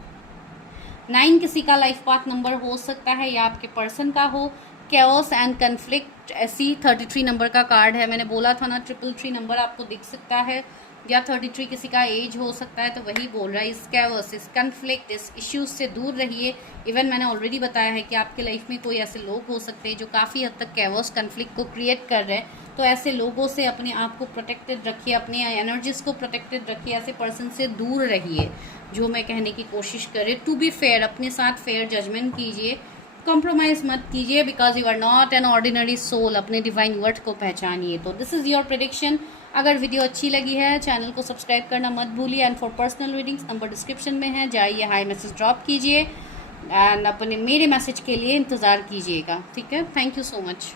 9 किसी का लाइफ पाथ नंबर हो सकता है या आपके पर्सन का हो। कैओस एंड कन्फ्लिक्ट ऐसी 33 नंबर का कार्ड है। मैंने बोला था ना 333 नंबर आपको दिख सकता है, या 33 किसी का एज हो सकता है, तो वही बोल रहा है। इस कैओस, इस कन्फ्लिक्ट, इस इश्यूज से दूर रहिए। इवन मैंने ऑलरेडी बताया है कि आपके लाइफ में कोई ऐसे लोग हो सकते हैं जो काफ़ी हद तक कैओस कन्फ्लिक्ट को क्रिएट कर रहे हैं। तो ऐसे लोगों से अपने आप को प्रोटेक्टेड रखिए, अपनी एनर्जीज को प्रोटेक्टेड रखिए, ऐसे पर्सन से दूर रहिए। जो मैं कहने की कोशिश करें, टू बी फेयर, अपने साथ फेयर जजमेंट कीजिए, कॉम्प्रोमाइज़ मत कीजिए, because you are not an ordinary soul. अपने डिवाइन वर्थ को पहचानिए। तो दिस इज़ योर प्रेडिक्शन। अगर वीडियो अच्छी लगी है चैनल को सब्सक्राइब करना मत भूलिए। And for personal readings number description में है, जाइए, हाई मैसेज ड्रॉप कीजिए एंड अपने मेरे मैसेज के लिए इंतज़ार कीजिएगा। ठीक है, थैंक यू सो मच।